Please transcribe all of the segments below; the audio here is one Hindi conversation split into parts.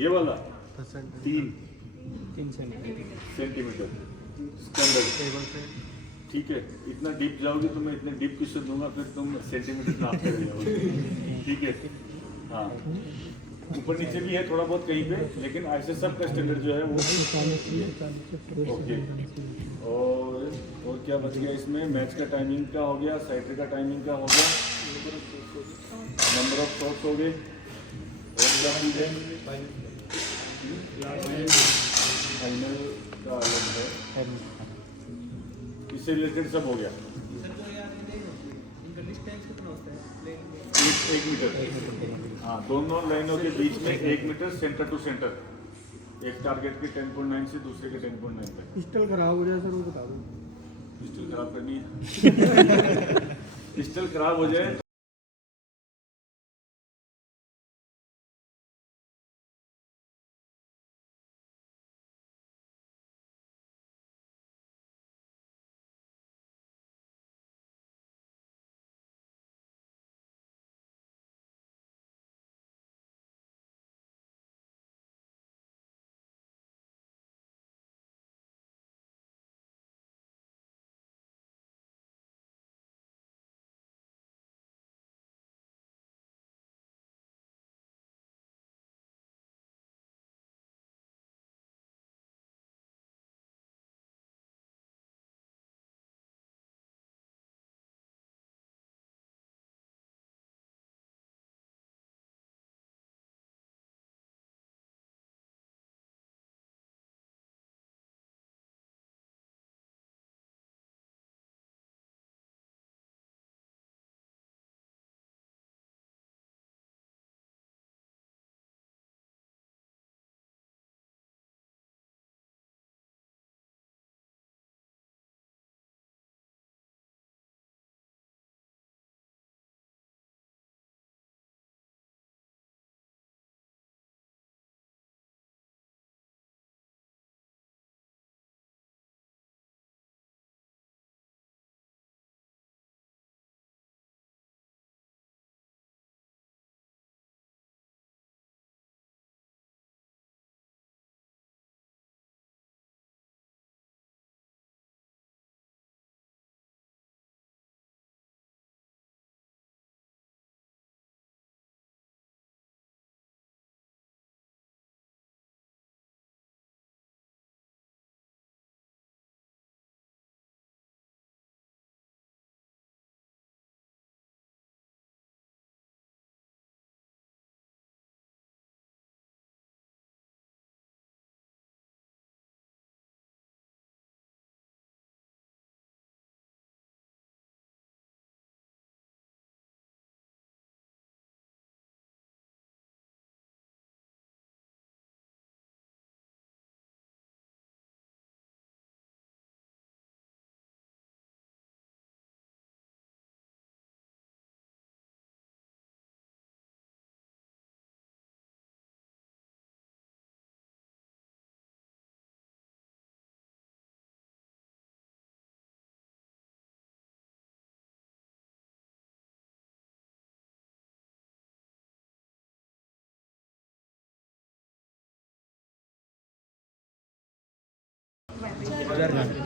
ये वाला तीन 3 सेंटीमीटर स्टैंडर्ड टेबल से ठीक है। इतना डीप जाओगे तो मैं इतने डीप किससे दूंगा, फिर तुम सेंटीमीटर नापते रह जाओगे। ठीक है हाँ, ऊपर नीचे भी है थोड़ा बहुत कहीं पे, लेकिन ऐसे सब का स्टैंडर्ड जो है वो ओके। और क्या बच गया इसमें, मैच का टाइमिंग का हो गया, साइटर का टाइमिंग का हो गया, नंबर ऑफ शॉट्स हो गए, और क्या चीज़ है फाइनल का अलग है, इससे रिलेटेड सब हो गया। एक मीटर हाँ, दोनों लाइनों के बीच में 1 मीटर सेंटर टू सेंटर, एक टारगेट के 10.9 से दूसरे के 10.9 तक। पिस्टल खराब हो जाए सर वो बता दो। पिस्टल खराब करनी है पिस्टल खराब हो जाए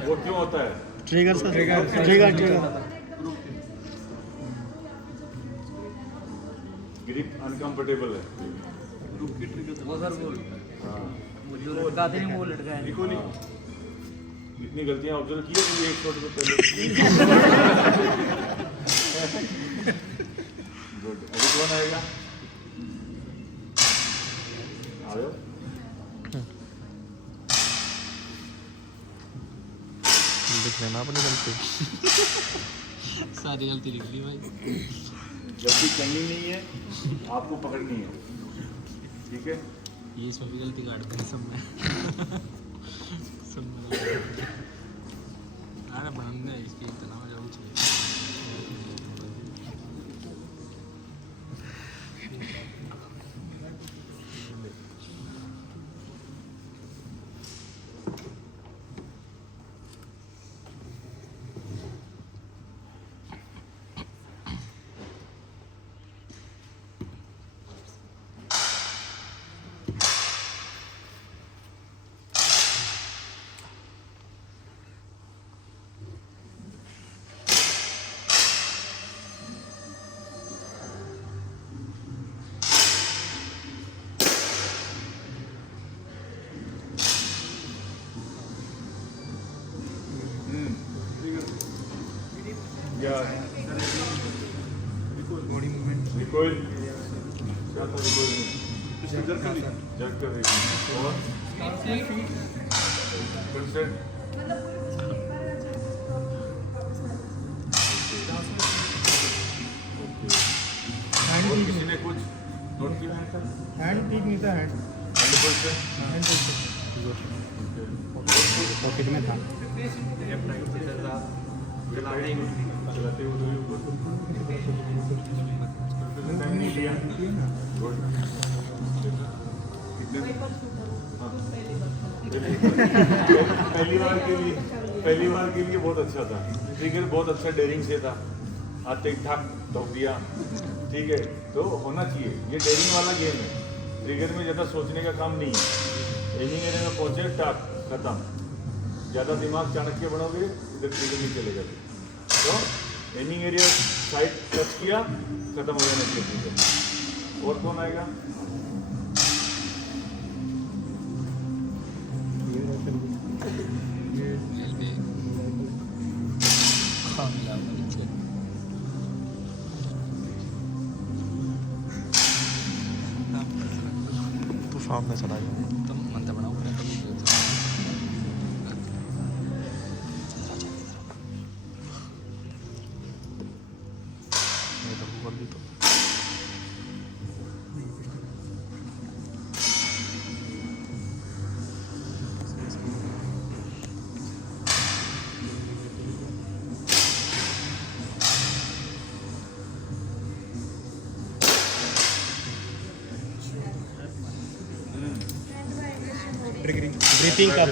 वो क्यों होता है? Trigger sir, trigger grip uncomfortable है। वो सर वो हाँ मुझे लटकाते नहीं, वो लटका है। देखो नहीं, इतनी गलतियां ऑब्जर्व की है तुमने एक शॉट में पहले। गुड, अभी कौन आएगा? आओ लिख लेना अपनी गलती। सारी गलती लिख ली भाई। गलती करनी नहीं है, आपको पकड़नी है। ठीक है, ये इसमें भी गलती काटते हैं सब में। सब में अरे बनने इसकी इतना मजा हो चाहिए। कोई जग कर रही और किसी ने कुछ नोट किया है सर? हैंड ठीक नहीं था हैंड पॉकेट में था चलाते हुए टाइम नहीं लिया गुड पहली बार के लिए बहुत अच्छा था। ठीक है, बहुत अच्छा डेयरिंग से था, आते ही ठाक ठोक दिया। ठीक है, तो होना चाहिए, ये डेयरिंग वाला गेम है। ट्रिगर में ज़्यादा सोचने का काम नहीं है। एनिंग एरिया में पहुँचे टाक खत्म, ज़्यादा दिमाग चाणक्य बनोगे इधर ट्रिगर नहीं चलेगा। तो एनिंग एरिया साइड टच किया, खत्म हो जाना चाहिए ट्रिगर। और कौन आएगा? तू सामने चला जा तुम मंत्र बनाओ ये तो गूगल भी तो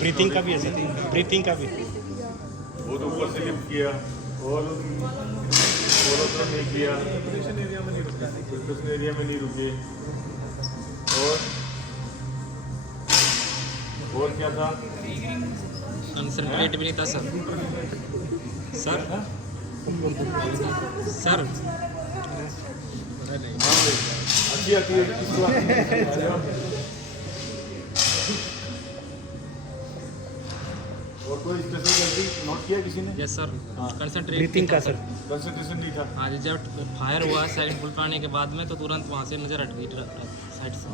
ब्रीथिंग का भी है सर, ब्रीथिंग का भी। वो तो ऊपर से लिफ्ट किया और थोड़ा नहीं किया, प्रिपरेशन एरिया में नहीं रुके। और क्या था? कंसंट्रेट भी नहीं था सर। सर सर हाँ भाई, अच्छी आती है किसको आती है? और कोई स्पेशल गलती नोट किया किसी ने? यस सर, हाँ। कंसंट्रेट ब्रीथिंग का सर, कंसंट्रेशन नहीं था। आज जब फायर हुआ साइड फुल पाने के बाद में तो तुरंत वहाँ से नजर हट गई साइड से।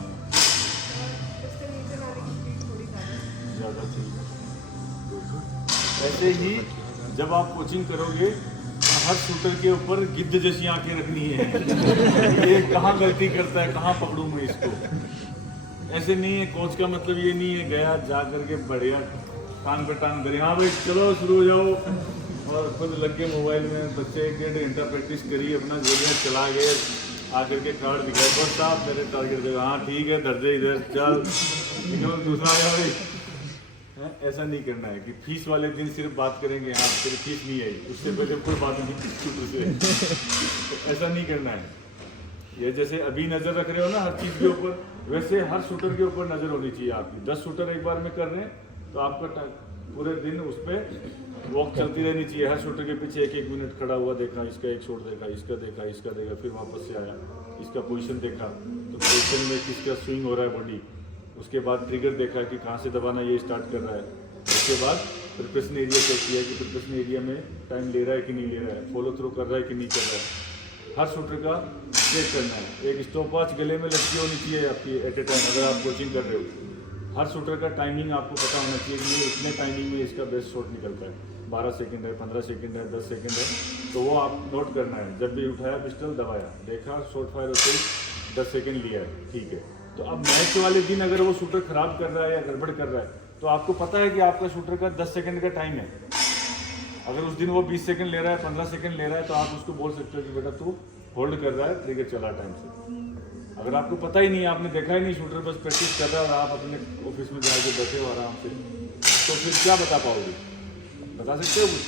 ज़्यादा चाहिए। ऐसे ही जब आप कोचिंग करोगे तो हर शूटर के ऊपर गिद्ध जैसी आंखें रखनी है। ये कहाँ गलती करता है, कहाँ पकड़ूं मैं इसको। ऐसे नहीं है, कोच का मतलब ये नहीं है गया जा करके बढ़िया टांग पे टांग करी, हाँ भाई चलो शुरू हो जाओ, और खुद लग के मोबाइल में बच्चे 1-1.5 घंटा प्रैक्टिस करी, अपना गोलियाँ चला गए, आकर के कार्ड दिखाए, बस साहब मेरे टारगेट देगा, हाँ ठीक है दर्जे इधर चल निकल दूसरा आया भाई। ऐसा नहीं करना है कि फीस वाले दिन सिर्फ बात करेंगे, हाँ तेरी फीस नहीं आई, उससे पहले कोई बात नहीं शूटर से। तो ऐसा नहीं करना है। ये जैसे अभी नज़र रख रहे हो ना हर चीज़ के ऊपर, वैसे हर शूटर के ऊपर नज़र होनी चाहिए आपकी। 10 शूटर एक बार में कर रहे हैं तो आपका पूरे दिन उस पर वॉक चलती रहनी चाहिए। हर शूटर के पीछे 1-1 मिनट खड़ा हुआ, देखा इसका एक शॉट देखा, इसका देखा, इसका देखा, फिर वापस से आया, इसका पोजीशन देखा, तो पोजीशन में किसका स्विंग हो रहा है बॉडी, उसके बाद ट्रिगर देखा कि कहाँ से दबाना ये स्टार्ट कर रहा है, उसके बाद प्रिपरेशन एरिया चेक किया कि प्रिपरेशन एरिया में टाइम ले रहा है कि नहीं ले रहा है, फॉलो थ्रू कर रहा है कि नहीं कर रहा है। हर शूटर का चेक करना है। एक स्टॉप वॉच गले में लटकी होनी चाहिए आपकी एट ए टाइम, अगर आप कोचिंग कर रहे हो। हर शूटर का टाइमिंग आपको पता होना चाहिए कि ये इतने टाइमिंग में इसका बेस्ट शॉट निकलता है, 12 सेकंड है, 15 सेकंड है, 10 सेकंड है, तो वो आप नोट करना है। जब भी उठाया पिस्टल दबाया, देखा शॉट फायर होते ही 10 सेकंड लिया है, ठीक है। तो अब मैच वाले दिन अगर वो शूटर खराब कर रहा है या गड़बड़ कर रहा है, तो आपको पता है कि आपका शूटर का 10 सेकंड का टाइम है। अगर उस दिन वो 20 सेकंड ले रहा है, 15 सेकंड ले रहा है, तो आप उसको बोल सकते हो कि बेटा तू होल्ड कर रहा है, ट्रिगर चला टाइम से। अगर आपको पता ही नहीं है, आपने देखा ही नहीं, शूटर बस प्रैक्टिस कर रहा है और आप अपने ऑफिस में जाके बैठे हो आराम से, तो फिर क्या बता पाओगे? बता सकते हो कुछ?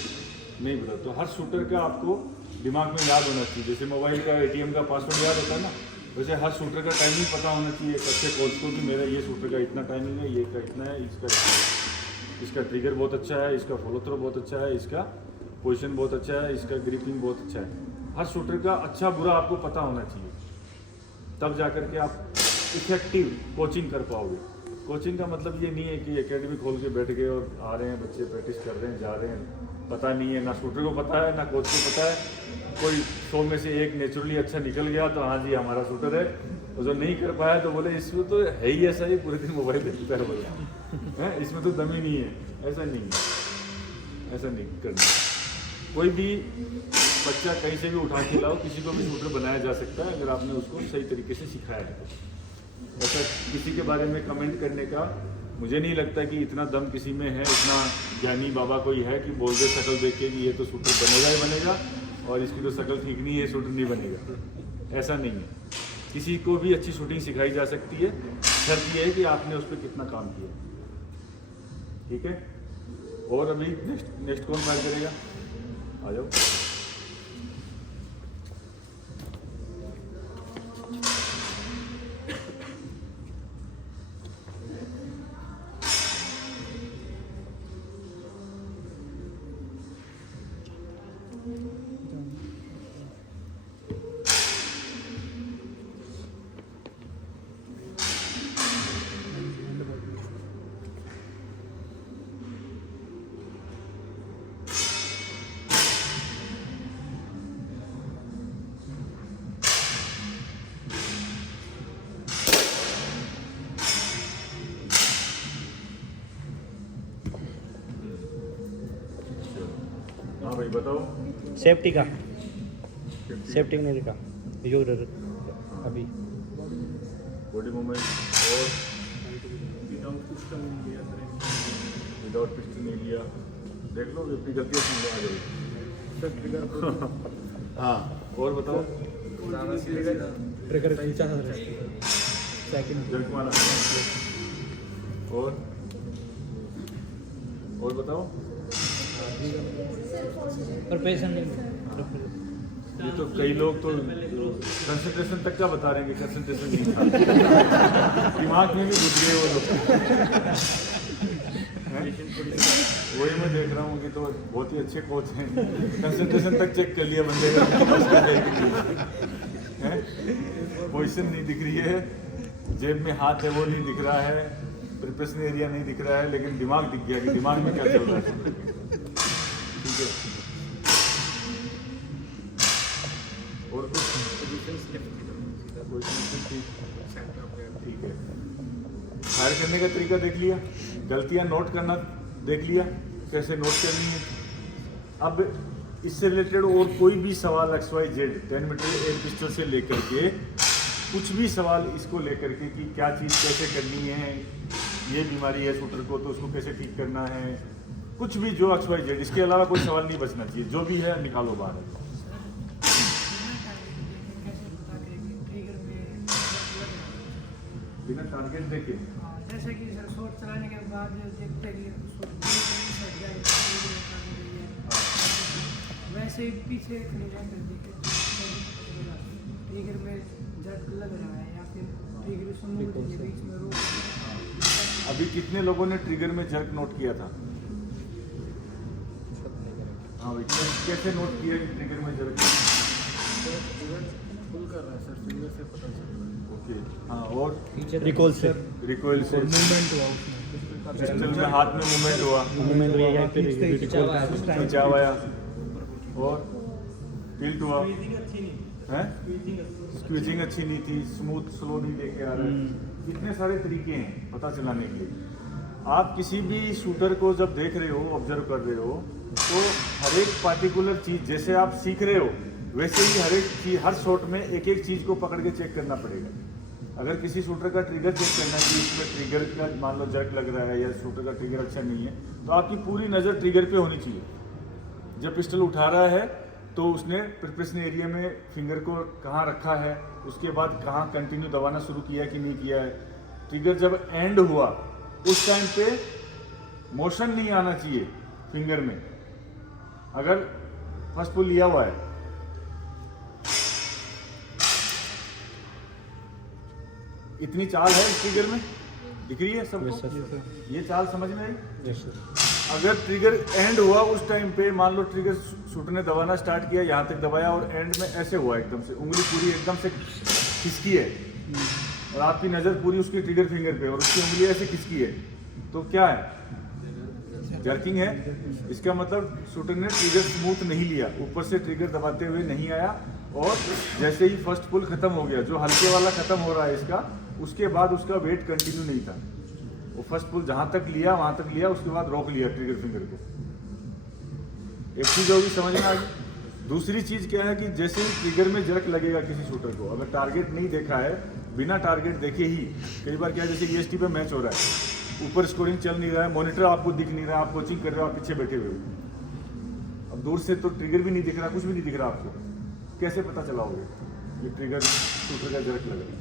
नहीं बता। तो हर शूटर का आपको दिमाग में याद होना चाहिए। जैसे मोबाइल का ATM का पासवर्ड याद होता है ना, वैसे हर शूटर का टाइमिंग पता होना चाहिए एक अच्छे कोच को कि मेरा ये शूटर का इतना टाइमिंग है, ये का इतना है, इसका ट्रिगर बहुत अच्छा है, इसका फॉलो थ्रो बहुत अच्छा है, इसका पोजीशन बहुत अच्छा है, इसका ग्रिपिंग बहुत अच्छा है। हर शूटर का अच्छा बुरा आपको पता होना चाहिए, तब जाकर के आप इफेक्टिव कोचिंग कर पाओगे। कोचिंग का मतलब ये नहीं है कि एकेडमी खोल के बैठ गए और आ रहे हैं बच्चे प्रैक्टिस कर रहे हैं, जा रहे हैं, पता नहीं है, ना शूटर को पता है ना कोच को पता है, कोई 100 में से एक नेचुरली अच्छा निकल गया तो हाँ जी हमारा शूटर है, और जो नहीं कर पाया तो बोले इसमें तो है ही ऐसा ही, पूरे दिन मोबाइल देखता है बोला है, इसमें तो दम ही नहीं है। ऐसा नहीं है, ऐसा नहीं करना। कोई भी बच्चा कहीं से भी उठा के लाओ, किसी को भी शूटर बनाया जा सकता है अगर आपने उसको सही तरीके से सिखाया है। ऐसा किसी के बारे में कमेंट करने का मुझे नहीं लगता कि इतना दम किसी में है, इतना ज्ञानी बाबा कोई है कि बोल दे शक्ल देख के कि ये तो शूटर बनेगा ही बनेगा, और इसकी तो शक्ल ठीक नहीं है, शूटर नहीं बनेगा। ऐसा नहीं है, किसी को भी अच्छी शूटिंग सिखाई जा सकती है, शर्त ये है कि आपने उस पर कितना काम किया। ठीक है, और अभी नेक्स्ट कौन फायर करेगा? आ जाओ। हाँ भाई बताओ। सेफ्टी का नहीं का यो अभी बॉडी मूवमेंट और विदाउट पिस्टल नहीं लिया, देख लो अपनी गलतियाँ समझ आ जाएगी। हाँ और बताओ। ट्रिगर जल्द मारा। और बताओ। ये तो कई लोग तो कंसंट्रेशन तक का बता रहे हैं कि कंसंट्रेशन नहीं था, दिमाग में भी घुस गए वो लोग। वही मैं देख रहा हूँ कि तो बहुत ही अच्छे कोच हैं, कंसंट्रेशन तक चेक कर लिया बंदे का। पोजीशन नहीं दिख रही है, जेब में हाथ है वो नहीं दिख रहा है, प्रिपरेशन एरिया नहीं दिख रहा है, लेकिन दिमाग दिख गया कि दिमाग में क्या चल रहा है। ठीक है, और कुछ ठीक है। फायर करने का तरीका देख लिया, गलतियां नोट करना देख लिया, कैसे नोट करनी है। अब इससे रिलेटेड और कोई भी सवाल XYZ 10 मीटर एयर पिस्टल से लेकर के कुछ भी सवाल इसको लेकर के कि क्या चीज़ कैसे करनी है, ये बीमारी है शूटर को तो उसको कैसे ठीक करना है, कुछ भी जो XYZ, इसके अलावा कोई सवाल नहीं बचना चाहिए, जो भी है निकालो बाहर। बिना टारगेट देखे जैसे कि सर शॉट चलाने के बाद देखते हैं कि वैसे ही पीछे खड़े रहकर देखे ट्रिगर में झटक लग रहा है या फिर ट्रिगर स्मूथ है बीच में रोक। अभी कितने लोगों ने ट्रिगर में जर्क नोट किया था? हाँ भाई, कैसे नोट किया कि ट्रिगर में जर्क? फुल कर रहा है सर, फिंगर से पता चल रहा है। ओके, हाँ और रिकॉल से मूवमेंट हुआ उसमें, पिस्टल में हाथ में मूवमेंट हुआ, खिंचाव आया और टिल्ट हुआ है, स्क्वीजिंग अच्छी नहीं थी, स्मूथ स्लो नहीं लेके आ रहा है। इतने सारे तरीके हैं पता चलाने के लिए। आप किसी भी शूटर को जब देख रहे हो, ऑब्जर्व कर रहे हो, तो हर एक पार्टिकुलर चीज़ जैसे आप सीख रहे हो वैसे ही हर एक चीज़, हर शॉट में एक एक चीज़ को पकड़ के चेक करना पड़ेगा। अगर किसी शूटर का ट्रिगर चेक करना है कि इसमें ट्रिगर का मान लो जर्क लग रहा है या शूटर का ट्रिगर अच्छा नहीं है, तो आपकी पूरी नज़र ट्रिगर पे होनी चाहिए। जब पिस्टल उठा रहा है तो उसने प्रिपरेशन एरिया में फिंगर को कहाँ रखा है, उसके बाद कहाँ कंटिन्यू दबाना शुरू किया कि नहीं किया है। ट्रिगर जब एंड हुआ उस टाइम पे मोशन नहीं आना चाहिए फिंगर में, अगर फर्स्ट पुल लिया हुआ है। इतनी चाल है इस ट्रिगर में, दिख रही है सबको? ये चाल समझ में आई? अगर ट्रिगर एंड हुआ उस टाइम पे, मान लो ट्रिगर शूटर ने दबाना स्टार्ट किया, यहाँ तक दबाया और एंड में ऐसे हुआ एकदम से, उंगली पूरी एकदम से खिसकी है और आपकी नज़र पूरी उसकी ट्रिगर फिंगर पे और उसकी उंगली ऐसे खिसकी है, तो क्या है? जर्किंग है, इसका मतलब शूटर ने ट्रिगर स्मूथ नहीं लिया, ऊपर से ट्रिगर दबाते हुए नहीं आया, और जैसे ही फर्स्ट पुल खत्म हो गया, जो हल्के वाला खत्म हो रहा है इसका, उसके बाद उसका वेट कंटिन्यू नहीं था। वो फर्स्ट पुल जहां तक लिया वहां तक लिया, उसके बाद रोक लिया ट्रिगर फिंगर को। एक चीज होगी समझ में आ गई। दूसरी चीज क्या है कि जैसे ही ट्रिगर में जर्क लगेगा किसी शूटर को, अगर टारगेट नहीं देखा है, बिना टारगेट देखे ही, कई बार क्या है जैसे EST पे मैच हो रहा है, ऊपर स्कोरिंग चल नहीं रहा है, मॉनिटर आपको दिख नहीं रहा, आप कोचिंग कर रहे हो, आप पीछे बैठे हुए हो, अब दूर से तो ट्रिगर भी नहीं दिख रहा, कुछ भी नहीं दिख रहा आपको, कैसे पता चलाओगे ये ट्रिगर शूटर का जर्क लग रहा है?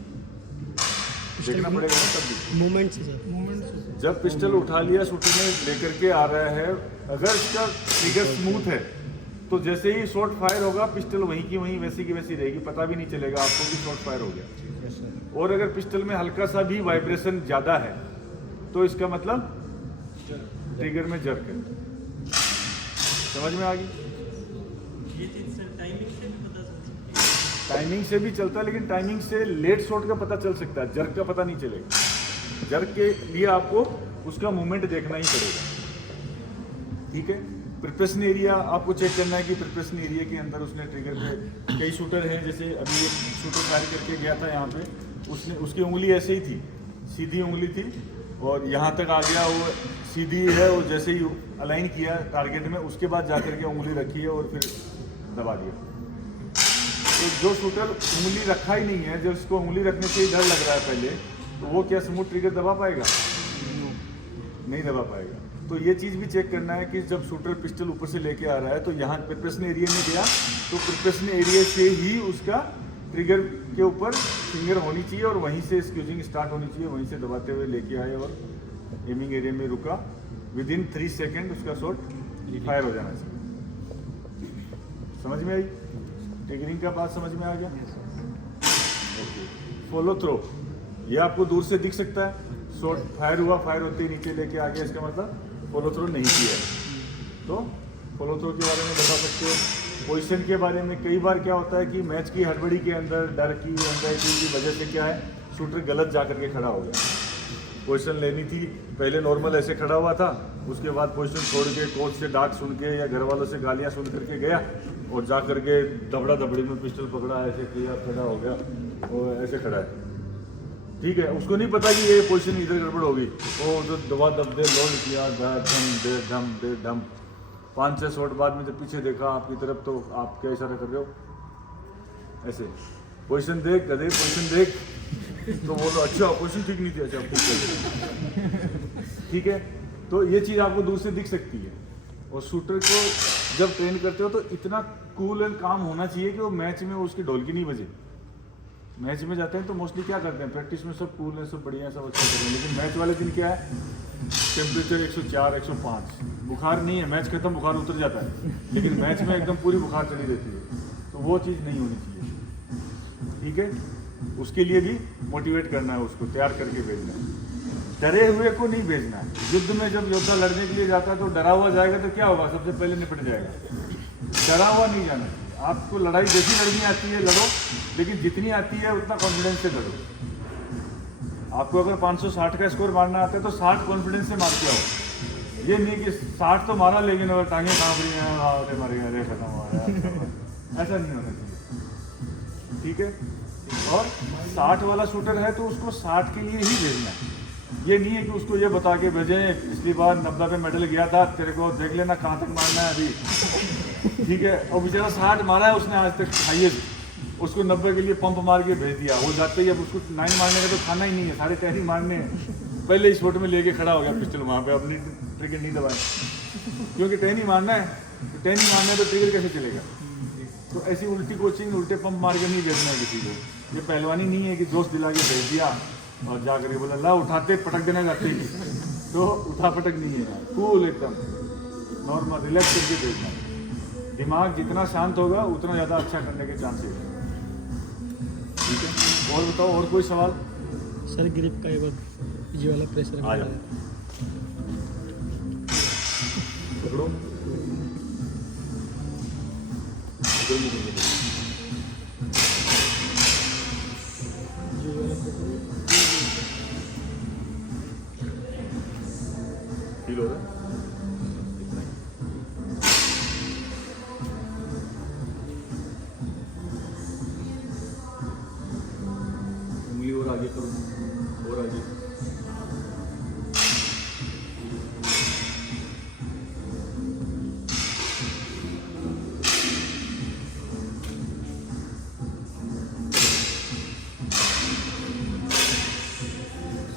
देखना पड़ेगा ना तब भी। मूवमेंट से सर, जब पिस्टल उठा लिया शूटर ने, लेकर के आ रहा है, अगर इसका ट्रिगर स्मूथ है तो जैसे ही शॉट फायर होगा, पिस्टल वहीं की वहीं वैसी की वैसी रहेगी, पता भी नहीं चलेगा आपको कि शॉट फायर हो गया। और अगर पिस्टल में हल्का सा भी वाइब्रेशन ज़्यादा है तो इसका मतलब ट्रिगर में जर्क है। समझ में आ गई? टाइमिंग से भी चलता है, लेकिन टाइमिंग से लेट शॉट का पता चल सकता है, जर्क का पता नहीं चलेगा। जर्क के लिए आपको उसका मूवमेंट देखना ही पड़ेगा। ठीक है, प्रिपरेशन एरिया आपको चेक करना है कि प्रिपरेशन एरिया के अंदर उसने ट्रिगर पे, कई शूटर हैं, जैसे अभी एक शूटर फायर करके गया था यहाँ पे, उसने, उसकी उंगली ऐसे ही थी, सीधी उंगली थी, और यहाँ तक आ गया, वो सीधी है, और जैसे ही अलाइन किया टारगेट में, उसके बाद जा करके उंगली रखी है और फिर दबा दिया। तो जो शूटर उंगली रखा ही नहीं है, जो उसको उंगली रखने से ही डर लग रहा है पहले, तो वो क्या स्मूथ ट्रिगर दबा पाएगा? नहीं दबा पाएगा। तो ये चीज़ भी चेक करना है कि जब शूटर पिस्टल ऊपर से लेके आ रहा है, तो यहाँ प्रिपरेशन एरिया में गया, तो प्रिपरेशन एरिया से ही उसका ट्रिगर के ऊपर फिंगर होनी चाहिए, और वहीं से स्क्यूजिंग स्टार्ट होनी चाहिए, वहीं से दबाते हुए लेके आए और एमिंग एरिया में रुका, विदिन 3 सेकेंड उसका शॉट फायर हो जाना चाहिए। समझ में आई? ट्रिगरिंग का बात समझ में आ गया? ओके। फॉलो थ्रो, ये आपको दूर से दिख सकता है, शॉट फायर हुआ, फायर होते ही नीचे लेके आ गया, इसका मतलब फॉलो थ्रो नहीं किया है। तो फॉलो थ्रो के बारे में बता सकते हो। पोजीशन के बारे में कई बार क्या होता है कि मैच की हड़बड़ी के अंदर, डर की, एंजाइटी की वजह से क्या है, शूटर गलत जा करके खड़ा हो गया। पोजीशन लेनी थी, पहले नॉर्मल ऐसे खड़ा हुआ था, उसके बाद पोजीशन छोड़ के कोच से डांट सुन के या घर वालों से गालियाँ सुन करके गया, और जा करके दबड़ा दबड़ी में पिस्टल पकड़ा, ऐसे किया, खड़ा हो गया, और ऐसे खड़ा है। ठीक है, उसको नहीं पता कि ये पोजीशन इधर गड़बड़ होगी, वो जो दबा दब दे लोड किया, दे डम 5-6 शॉट बाद में जब पीछे देखा आपकी तरफ, तो आप क्या इशारा कर रहे हो? ऐसे पोजीशन देख, गधे पोजीशन देख, तो वो तो अच्छा पोजीशन ठीक नहीं थी, अच्छा ठीक है। तो ये चीज़ आपको दूर से दिख सकती है। और शूटर को जब ट्रेन करते हो तो इतना कूल एंड काम होना चाहिए कि वो मैच में उसकी ढोलकी नहीं बजे। मैच में जाते हैं तो मोस्टली क्या करते हैं, प्रैक्टिस में सब कूल है, सब बढ़िया, सब अच्छा करते हैं, लेकिन मैच वाले दिन क्या है, टेम्परेचर 104, 105, बुखार नहीं है, मैच खत्म बुखार उतर जाता है, लेकिन मैच में एकदम पूरी बुखार चली रहती है, तो वो चीज़ नहीं होनी चाहिए। ठीक है, उसके लिए भी मोटिवेट करना है, उसको तैयार करके भेजना है। डरे हुए को नहीं भेजना है। युद्ध में जब योद्धा लड़ने के लिए जाता है तो डरा हुआ जाएगा तो क्या होगा, सबसे पहले निपट जाएगा। डरा हुआ नहीं जाना। आपको लड़ाई जैसी लड़नी आती है लड़ो, लेकिन जितनी आती है उतना कॉन्फिडेंस से लड़ो। आपको अगर 560 का स्कोर मारना आता है तो 60 कॉन्फिडेंस से मार के आओ। ये नहीं कि 60 तो मारा लेकिन अगर टांगे कांप रही हैं, मारे अरे खत्म हुआ, ऐसा नहीं होना चाहिए। ठीक है, और 60 वाला शूटर है तो उसको 60 के लिए ही भेजना है। ये नहीं है कि उसको ये बता के भेजें पिछली बार 90 पे मेडल गया था, तेरे को देख लेना कहाँ तक मारना है अभी। ठीक है, और बेचारा 60 मारा है उसने आज तक हाईएस्ट, उसको 90 के लिए पंप मार के भेज दिया। वो जाते ही अब उसको 9 मारने का तो खाना ही नहीं है, सारे 10 ही मारने हैं। पहले इस फोटो में लेके खड़ा हो गया पिस्टल वहाँ पे, अपनी ट्रिगर नहीं दबाए, क्योंकि 10 ही मारना है, तो 10 ही मारना है तो ट्रिगर कैसे चलेगा। तो ऐसी उल्टी कोचिंग, उल्टे पंप मार के नहीं भेजना है किसी को। ये पहलवानी नहीं है कि दोस्त दिला के भेज दिया और जा कर बोला ला उठाते पटक देना जाते ही, तो उठा पटक नहीं है। कूल एकदम नॉर्मल रिलैक्स करके भेजना। दिमाग जितना शांत होगा उतना ज़्यादा अच्छा करने के चांसेस हैं। ठीक है, और बताओ, और कोई सवाल? सर ग्रिप का ये वाला प्रेशर आ जाओ, पकड़ो, फील हो रहा है? आगे करो, और आगे।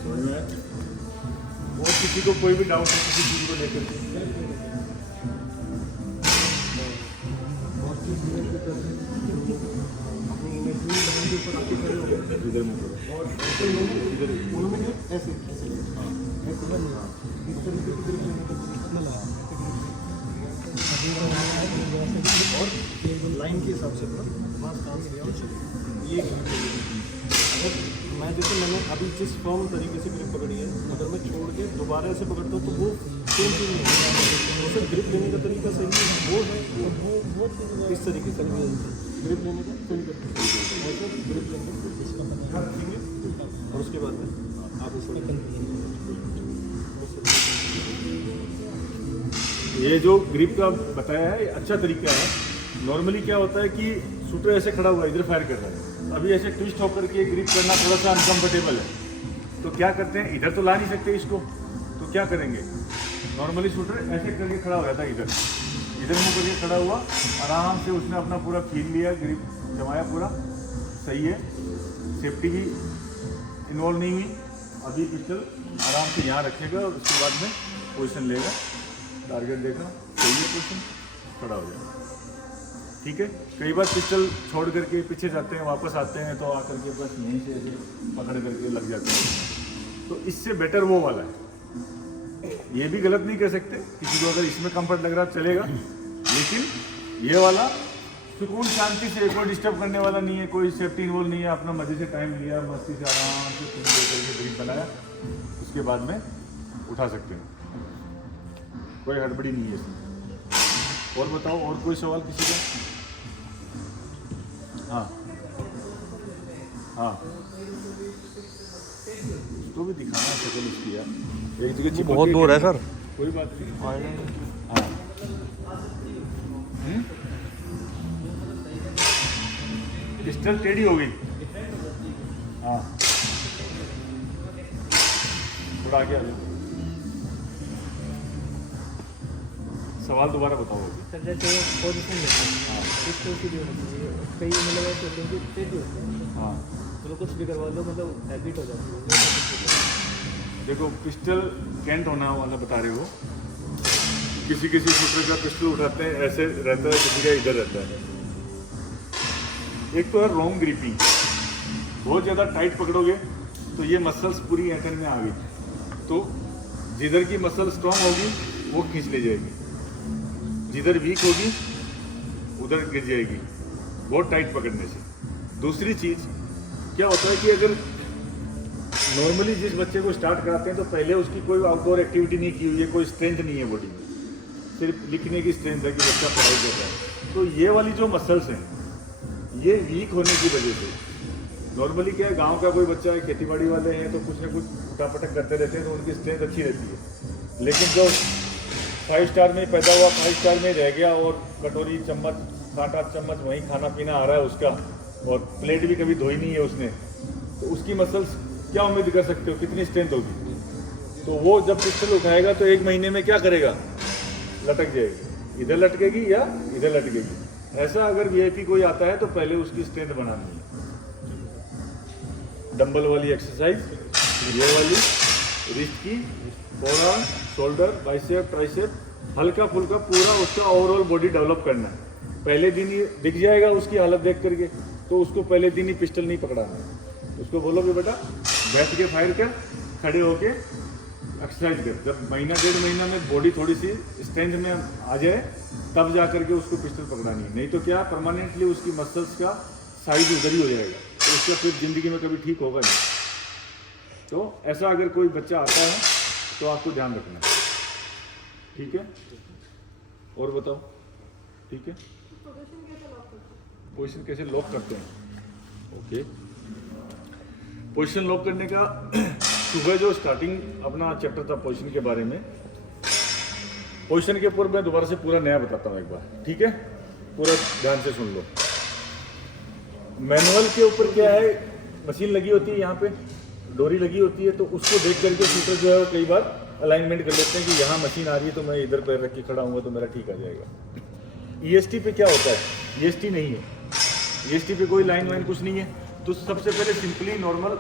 समझ में आया? और किसी को कोई भी डाउट है किसी चीज़ को लेकर के? इधर मुँह करो और इधर ऐसे ऐसे हाँ ऐसे हाँ इस तरीके की ग्रिप लेने का कितना लगा और लाइन के हिसाब से अपना वहाँ काम लिया और चलिए ये ग्रिप अगर मैं जैसे मैंने अभी जिस फॉर्म तरीके से ग्रिप पकड़ी है अगर मैं छोड़ के दोबारा ऐसे पकड़ता हूँ तो वो सेम चीज़ नहीं होगा। उसे ग्रिप लेने का तरीका सही है वो है और वो इस तरीके से ग्रिप लेने का तरीका ऐसे ग्रिप लेने का और उसके बाद में आप उसको ये जो ग्रिप का बताया है ये अच्छा तरीका है। नॉर्मली क्या होता है कि शूटर ऐसे खड़ा हुआ है इधर फायर कर रहा है, अभी ऐसे ट्विस्ट होकर के ग्रिप करना थोड़ा सा अनकंफर्टेबल है, तो क्या करते हैं इधर तो ला नहीं सकते इसको, तो क्या करेंगे नॉर्मली शूटर ऐसे करके खड़ा हो जाता है इधर मुँह करके खड़ा हुआ, आराम से उसने अपना पूरा फील लिया, ग्रिप जमाया, पूरा सही है, सेफ्टी भी इन्वॉल्व नहीं हुई। अभी पिस्टल आराम से यहाँ रखेगा और उसके बाद में पोजीशन लेगा, टारगेट देखा सही है, पोजीशन खड़ा हो जाएगा। ठीक है, कई बार पिस्टल छोड़ करके पीछे जाते हैं, वापस आते हैं तो आकर के बस यहीं से ऐसे पकड़ करके लग जाते हैं, तो इससे बेटर वो वाला है। ये भी गलत नहीं कह सकते, किसी को अगर इसमें कंफर्ट लग रहा चलेगा, लेकिन ये वाला सुकून शांति से, कोई डिस्टर्ब करने वाला नहीं है, कोई सेफ्टी इन्वॉल्व नहीं है, अपना मजे से टाइम लिया, मस्ती से आराम से फिर लेकर के ड्रिप बनाया, उसके बाद में उठा सकते हैं, कोई हड़बड़ी नहीं है इसमें। और बताओ, और कोई सवाल किसी का? हाँ हाँ, तो भी दिखाना शक्ल उसकी यार, एक जगह चिपक बहुत दूर है सर। कोई बात नहीं। हाँ पिस्टल टेढ़ी हो गई, हाँ थोड़ा आगे आ जाओ। सवाल दोबारा बताओ अभी। सर जैसे पोजीशन लेते हैं पिस्टल की जो होती है कई मतलब ऐसे होते हैं कि टेढ़ी होते हैं, हाँ तो कुछ भी करवा लो मतलब हैबिट हो जाती है। देखो, पिस्टल कैंट होना वाला बता रहे हो, किसी किसी शूटर का पिस्टल उठाते हैं ऐसे रहता है, किसी का इधर रहता है। एक तो है रॉन्ग ग्रिपिंग, बहुत ज़्यादा टाइट पकड़ोगे तो ये मसल्स पूरी एंकर में आ गई, तो जिधर की मसल स्ट्रांग होगी वो खींच ले जाएगी, जिधर वीक होगी उधर गिर जाएगी बहुत टाइट पकड़ने से। दूसरी चीज़ क्या होता है कि अगर नॉर्मली जिस बच्चे को स्टार्ट कराते हैं तो पहले उसकी कोई आउटडोर एक्टिविटी नहीं की हुई है, कोई स्ट्रेंथ नहीं है बॉडी में, सिर्फ लिखने की स्ट्रेंथ है कि बच्चा पढ़ाई कर रहा है, तो ये वाली जो मसल्स हैं ये वीक होने की वजह से, नॉर्मली क्या है, गांव का कोई बच्चा है, खेती बाड़ी वाले हैं तो कुछ ना कुछ उठापटक करते रहते हैं तो उनकी स्ट्रेंथ अच्छी रहती है, लेकिन जो 5 स्टार में पैदा हुआ 5 स्टार में रह गया और कटोरी चम्मच कांटा चम्मच वहीं खाना पीना आ रहा है उसका, और प्लेट भी कभी धोई नहीं है उसने, तो उसकी मसल्स क्या उम्मीद कर सकते हो कितनी स्ट्रेंथ होगी। तो वो जब पिस्टल उठाएगा तो 1 महीने में क्या करेगा, लटक जाएगी, इधर लटकेगी या इधर लटकेगी। ऐसा अगर वीआईपी कोई आता है तो पहले उसकी स्ट्रेंथ बनानी है, डंबल वाली एक्सरसाइज, ये वाली रिस्ट की, फोरआर्म, शोल्डर, बाइसेप, ट्राइसेप, हल्का फुल्का पूरा उसका ओवरऑल बॉडी डेवलप करना है। पहले दिन ही दिख जाएगा उसकी हालत देख करके, तो उसको पहले दिन ही पिस्टल नहीं पकड़ाना है, उसको बोलो कि बेटा बैठ के फायर कर, खड़े होके एक्सरसाइज कर। जब महीना 1.5 महीना में बॉडी थोड़ी सी स्ट्रेंथ में आ जाए तब जा करके उसको पिस्टल पकड़ानी है, नहीं तो क्या परमानेंटली उसकी मसल्स का साइज उधर ही हो जाएगा, तो उसका फिर ज़िंदगी में कभी ठीक होगा नहीं। तो ऐसा अगर कोई बच्चा आता है तो आपको ध्यान रखना है, ठीक है। और बताओ, ठीक है, पोजीशन कैसे लॉक करते हैं? ओके, पोजीशन लॉक करने का सुबह जो स्टार्टिंग अपना चैप्टर था पोजीशन के बारे में, पोजीशन के ऊपर मैं दोबारा से पूरा नया बताता हूँ एक बार, ठीक है, पूरा ध्यान से सुन लो। मैनुअल के ऊपर क्या है, मशीन लगी होती है यहाँ पे, डोरी लगी होती है, तो उसको देख करके शूटर जो है वो कई बार अलाइनमेंट कर लेते हैं कि यहाँ मशीन आ रही है तो मैं इधर पैर रख के खड़ा हूँ तो मेरा ठीक आ जाएगा। EST पे क्या होता है, EST नहीं है, EST पे कोई लाइन वाइन कुछ नहीं है। तो सबसे पहले सिंपली नॉर्मल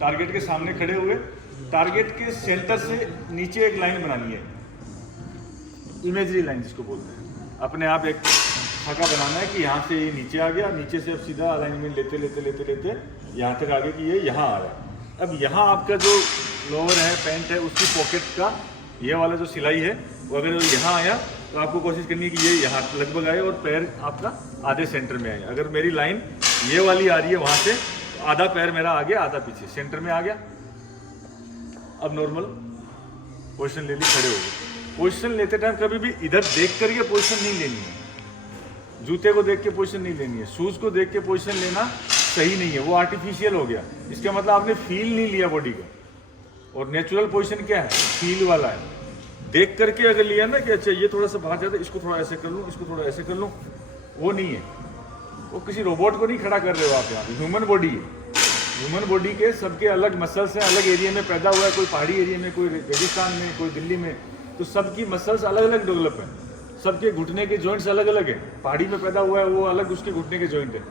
टारगेट के सामने खड़े हुए, टारगेट के सेंटर से नीचे एक लाइन बनानी है, इमेजरी लाइन जिसको बोलते हैं। अपने आप एक खाका बनाना है कि यहाँ से ये नीचे आ गया, नीचे से अब सीधा अलाइनमेंट लेते लेते लेते लेते यहाँ तक आगे कि ये यहाँ आ रहा है। अब यहाँ आपका जो लोअर है, पैंट है, उसकी पॉकेट का ये वाला जो सिलाई है वो अगर यहाँ आया तो आपको कोशिश करनी है कि ये यहाँ लगभग आए और पैर आपका आधे सेंटर में आए। अगर मेरी लाइन ये वाली आ रही है वहाँ से, तो आधा पैर मेरा आगे आधा पीछे, सेंटर में आ गया। अब नॉर्मल पोजीशन ले ली, खड़े हो गए। पोजीशन लेते टाइम कभी भी इधर देख करके पोजीशन नहीं लेनी है, जूते को देख के पोजीशन नहीं लेनी है, शूज़ को देख के पोजीशन लेना सही नहीं है, वो आर्टिफिशियल हो गया। इसका मतलब आपने फील नहीं लिया बॉडी का। और नेचुरल पोजीशन क्या है, फील वाला है। देख करके अगर लिया ना कि अच्छा ये थोड़ा सा बाहर जाता है, इसको थोड़ा ऐसे कर लूँ, इसको थोड़ा ऐसे कर लूँ, वो नहीं है। वो किसी रोबोट को नहीं खड़ा कर रहे हो आप यहाँ पे, ह्यूमन बॉडी है। ह्यूमन बॉडी के सबके अलग मसल्स हैं, अलग एरिया में पैदा हुआ है, कोई पहाड़ी एरिया में, कोई रेगिस्तान में, कोई दिल्ली में, तो सबकी मसल्स अलग अलग डेवलप हैं। सबके घुटने के जॉइंट्स अलग अलग हैं। पहाड़ी में पैदा हुआ है वो अलग उसके घुटने के जॉइंट है,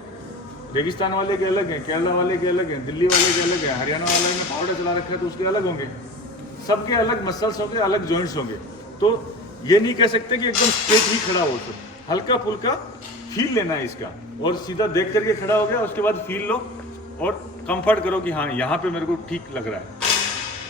रेगिस्तान वाले के अलग हैं, केरला वाले के अलग हैं, दिल्ली वाले के अलग हैं, हरियाणा वाले में पाउडर चला रखा है तो उसके अलग होंगे। सबके अलग मसल्स होंगे, अलग जॉइंट्स होंगे। तो ये नहीं कह सकते कि एकदम स्ट्रेट ही खड़ा हो, तो हल्का फुल्का फील लेना है इसका, और सीधा देख करके खड़ा हो गया, उसके बाद फील लो और कंफर्ट करो कि हाँ यहाँ पे मेरे को ठीक लग रहा है।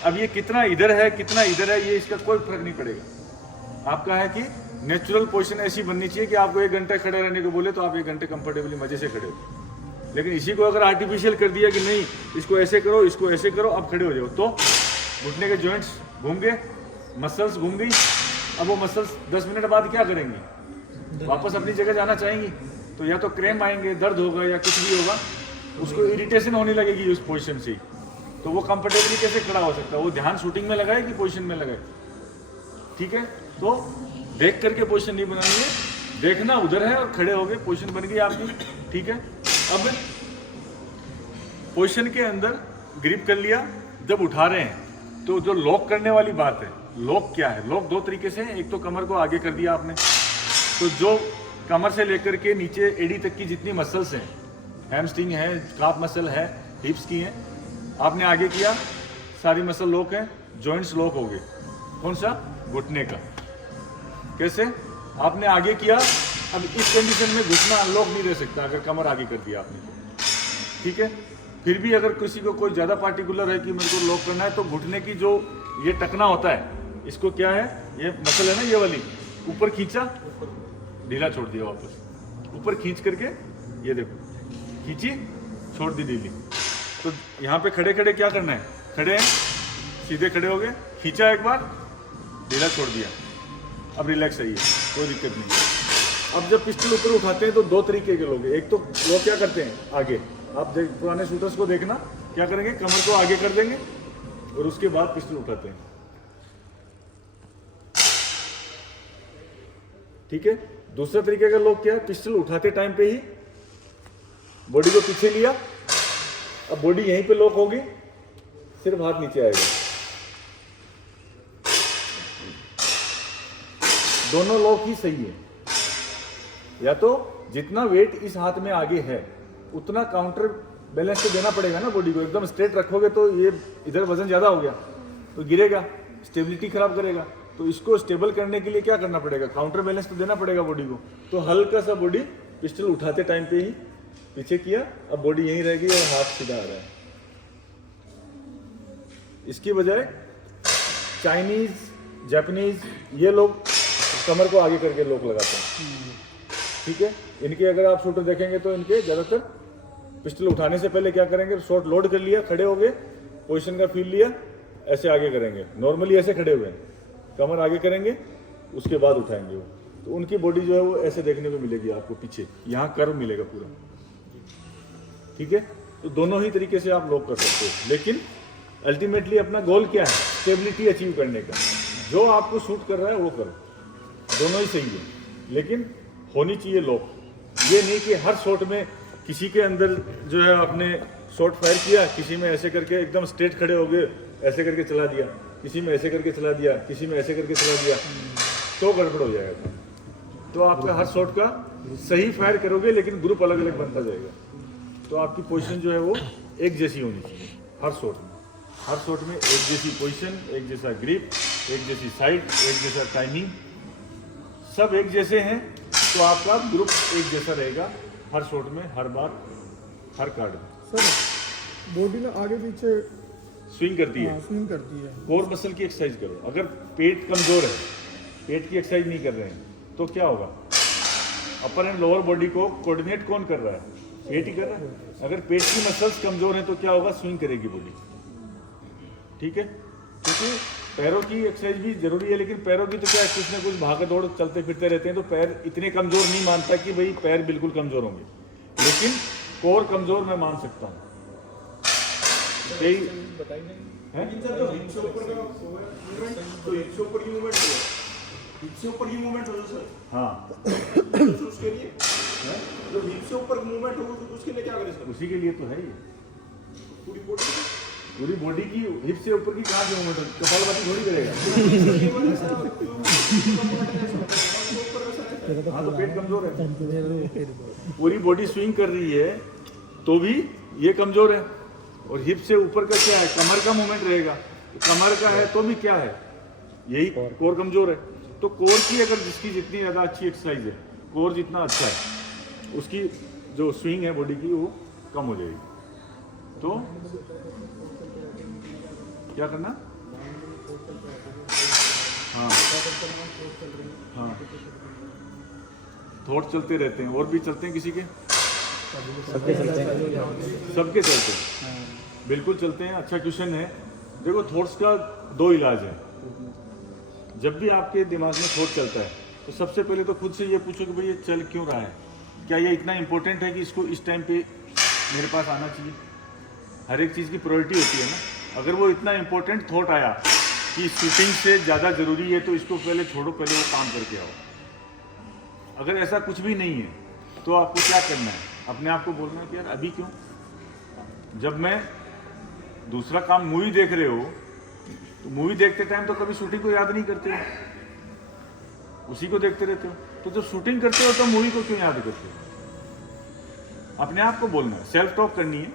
अब ये कितना इधर है कितना इधर है, ये इसका कोई फर्क नहीं पड़ेगा। आपका है कि नेचुरल पोजीशन ऐसी बननी चाहिए कि आपको 1 घंटा खड़े रहने को बोले तो आप 1 घंटे कंफर्टेबली मजे से खड़े हो। लेकिन इसी को अगर आर्टिफिशियल कर दिया कि नहीं इसको ऐसे करो, इसको ऐसे करो, अब खड़े हो जाओ, तो घुटने के जॉइंट्स घूम गए, मसल्स घूम गई। अब वो मसल्स 10 मिनट बाद क्या करेंगी, वापस अपनी जगह जाना चाहेंगी, तो या तो क्रैम्प आएंगे, दर्द होगा या कुछ भी होगा, उसको इरिटेशन होने लगेगी उस पोजीशन से ही। तो वो कंफर्टेबली कैसे खड़ा हो सकता है, वो ध्यान शूटिंग में लगाए कि पोजीशन में लगाए। ठीक है, तो देख करके पोजीशन नहीं बनानी है, देखना उधर है और खड़े हो गए, पोजीशन बन गई आपकी। ठीक है, अब पोजीशन के अंदर ग्रिप कर लिया। जब उठा रहे हैं तो जो लॉक करने वाली बात है, लॉक क्या है, लॉक 2 तरीके से है। एक तो कमर को आगे कर दिया आपने, तो जो कमर से लेकर के नीचे एडी तक की जितनी मसल्स हैं, हैमस्ट्रिंग है, काफ मसल है, हिप्स की हैं, आपने आगे किया, सारी मसल लॉक है, जॉइंट्स लॉक हो गए। कौन सा, घुटने का। कैसे, आपने आगे किया, अब इस कंडीशन में घुटना अनलॉक नहीं रह सकता अगर कमर आगे कर दिया आपने। ठीक है, फिर भी अगर किसी को कोई ज़्यादा पार्टिकुलर है कि मेरे को लॉक करना है, तो घुटने की जो ये टकना होता है, इसको क्या है, ये मसल है ना, ये वाली, ऊपर खींचा, ढीला छोड़ दिया वापस, ऊपर खींच करके, ये देखो खींची, छोड़ दी ढीली। तो यहाँ पे खड़े खड़े क्या करना है, खड़े हैं, सीधे खड़े हो गए, खींचा एक बार, ढीला छोड़ दिया, अब रिलैक्स है, कोई दिक्कत नहीं। अब जब पिस्टल ऊपर उठाते हैं तो 2 तरीके के लोग हैं। एक तो लोग क्या करते हैं, आगे, आप पुराने शूटर्स को देखना क्या करेंगे, कमर को आगे कर देंगे और उसके बाद पिस्टल उठाते हैं। ठीक है, दूसरा तरीके का लोग क्या है, पिस्टल उठाते टाइम पे ही बॉडी को पीछे लिया, अब बॉडी यहीं पे लॉक होगी, सिर्फ हाथ नीचे आएगा। दोनों लॉक ही सही है। या तो जितना वेट इस हाथ में आगे है उतना काउंटर बैलेंस तो देना पड़ेगा ना बॉडी को। एकदम स्ट्रेट रखोगे तो ये इधर वजन ज़्यादा हो गया तो गिरेगा, स्टेबिलिटी खराब करेगा। तो इसको स्टेबल करने के लिए क्या करना पड़ेगा, काउंटर बैलेंस तो देना पड़ेगा बॉडी को। तो हल्का सा बॉडी पिस्टल उठाते टाइम पे ही पीछे किया, अब बॉडी यहीं रहेगी और हाथ सीधा आ रहा है। इसकी बजाय चाइनीज, जापानीज, ये लोग कमर को आगे करके लोग लगाते हैं। ठीक है, इनके अगर आप शूटर देखेंगे तो इनके ज़्यादातर पिस्टल उठाने से पहले क्या करेंगे, शॉट लोड कर लिया, खड़े हो गए, पोजीशन का फील लिया, ऐसे आगे करेंगे, नॉर्मली ऐसे खड़े हुए हैं, कमर आगे करेंगे, उसके बाद उठाएंगे वो। तो उनकी बॉडी जो है वो ऐसे देखने को मिलेगी आपको, पीछे यहाँ कर्व मिलेगा पूरा। ठीक है, तो दोनों ही तरीके से आप लॉक कर सकते हो, लेकिन अल्टीमेटली अपना गोल क्या है, स्टेबिलिटी अचीव करने का। जो आपको सूट कर रहा है वो करो, दोनों ही सही है, लेकिन होनी चाहिए लॉक। ये नहीं कि हर शॉट में किसी के अंदर जो है अपने शॉट फायर किया, किसी में ऐसे करके एकदम स्ट्रेट खड़े हो गए, ऐसे करके चला दिया, किसी में ऐसे करके चला दिया, किसी में ऐसे करके चला दिया, तो गड़बड़ हो जाएगा। तो आपका हर शॉट का सही फायर करोगे लेकिन ग्रुप अलग अलग बनता जाएगा। तो आपकी पोजीशन जो है वो एक जैसी होनी चाहिए हर शॉट में। हर शॉट में एक जैसी पोजीशन, एक जैसा ग्रिप, एक जैसी साइड, एक जैसा टाइमिंग, सब एक जैसे हैं तो आपका ग्रुप एक जैसा रहेगा हर शॉट में, हर बार, हर कार्ड में। सर बॉडी ना आगे पीछे स्विंग करती है, स्विंग करती है। कोर मसल की एक्सरसाइज करो। अगर पेट कमजोर है, पेट की एक्सरसाइज नहीं कर रहे हैं तो क्या होगा? अपर एंड लोअर बॉडी को कोऑर्डिनेट कौन कर रहा है? पेट ही कर रहा है। अगर पेट की मसल्स कमजोर हैं तो क्या होगा? स्विंग करेगी बॉडी। ठीक है, क्योंकि पैरों की एक्सरसाइज भी जरूरी है, लेकिन पैरों की तो क्या, कुछ ना कुछ भाग दौड़ चलते फिरते रहते हैं तो पैर इतने कमजोर नहीं मानता कि भाई पैर बिल्कुल कमजोर होंगे, लेकिन कोर कमजोर मैं मान सकता हूँ। हाँ, उसी के लिए तो है ये। पूरी बॉडी की हिप से ऊपर की कहाँ से मूवमेंट? कपालभाति थोड़ी करेगा। हाँ, तो पेट कमजोर है, पूरी बॉडी स्विंग कर रही है तो भी ये कमजोर है। और हिप से ऊपर का क्या है? कमर का मूवमेंट रहेगा। तो कमर का है तो भी क्या है? यही कोर कमजोर है। तो कोर की अगर जिसकी जितनी ज़्यादा अच्छी एक्सरसाइज है, कोर जितना अच्छा है, उसकी जो स्विंग है बॉडी की वो कम हो जाएगी। तो क्या करना? हाँ हाँ, थॉट चलते रहते हैं, और भी चलते हैं किसी के? सबके चलते हैं, बिल्कुल चलते हैं। अच्छा क्वेश्चन है। देखो, थॉट्स का दो इलाज है। जब भी आपके दिमाग में थॉट चलता है तो सबसे पहले तो खुद से ये पूछो कि भाई ये चल क्यों रहा है? क्या ये इतना इंपॉर्टेंट है कि इसको इस टाइम पे मेरे पास आना चाहिए? हर एक चीज़ की प्रायोरिटी होती है ना। अगर वो इतना इंपॉर्टेंट थॉट आया कि शूटिंग से ज़्यादा ज़रूरी है तो इसको पहले छोड़ो, पहले वो काम करके आओ। अगर ऐसा कुछ भी नहीं है तो आपको क्या करना है? अपने आप को बोलना है कि यार अभी क्यों? जब मैं दूसरा काम मूवी देख रहे हो तो मूवी देखते टाइम तो कभी शूटिंग को याद नहीं करते हो, उसी को देखते रहते हो। तो जब शूटिंग करते हो तो मूवी को क्यों याद करते हो? अपने आप को बोलना है, सेल्फ टॉक करनी है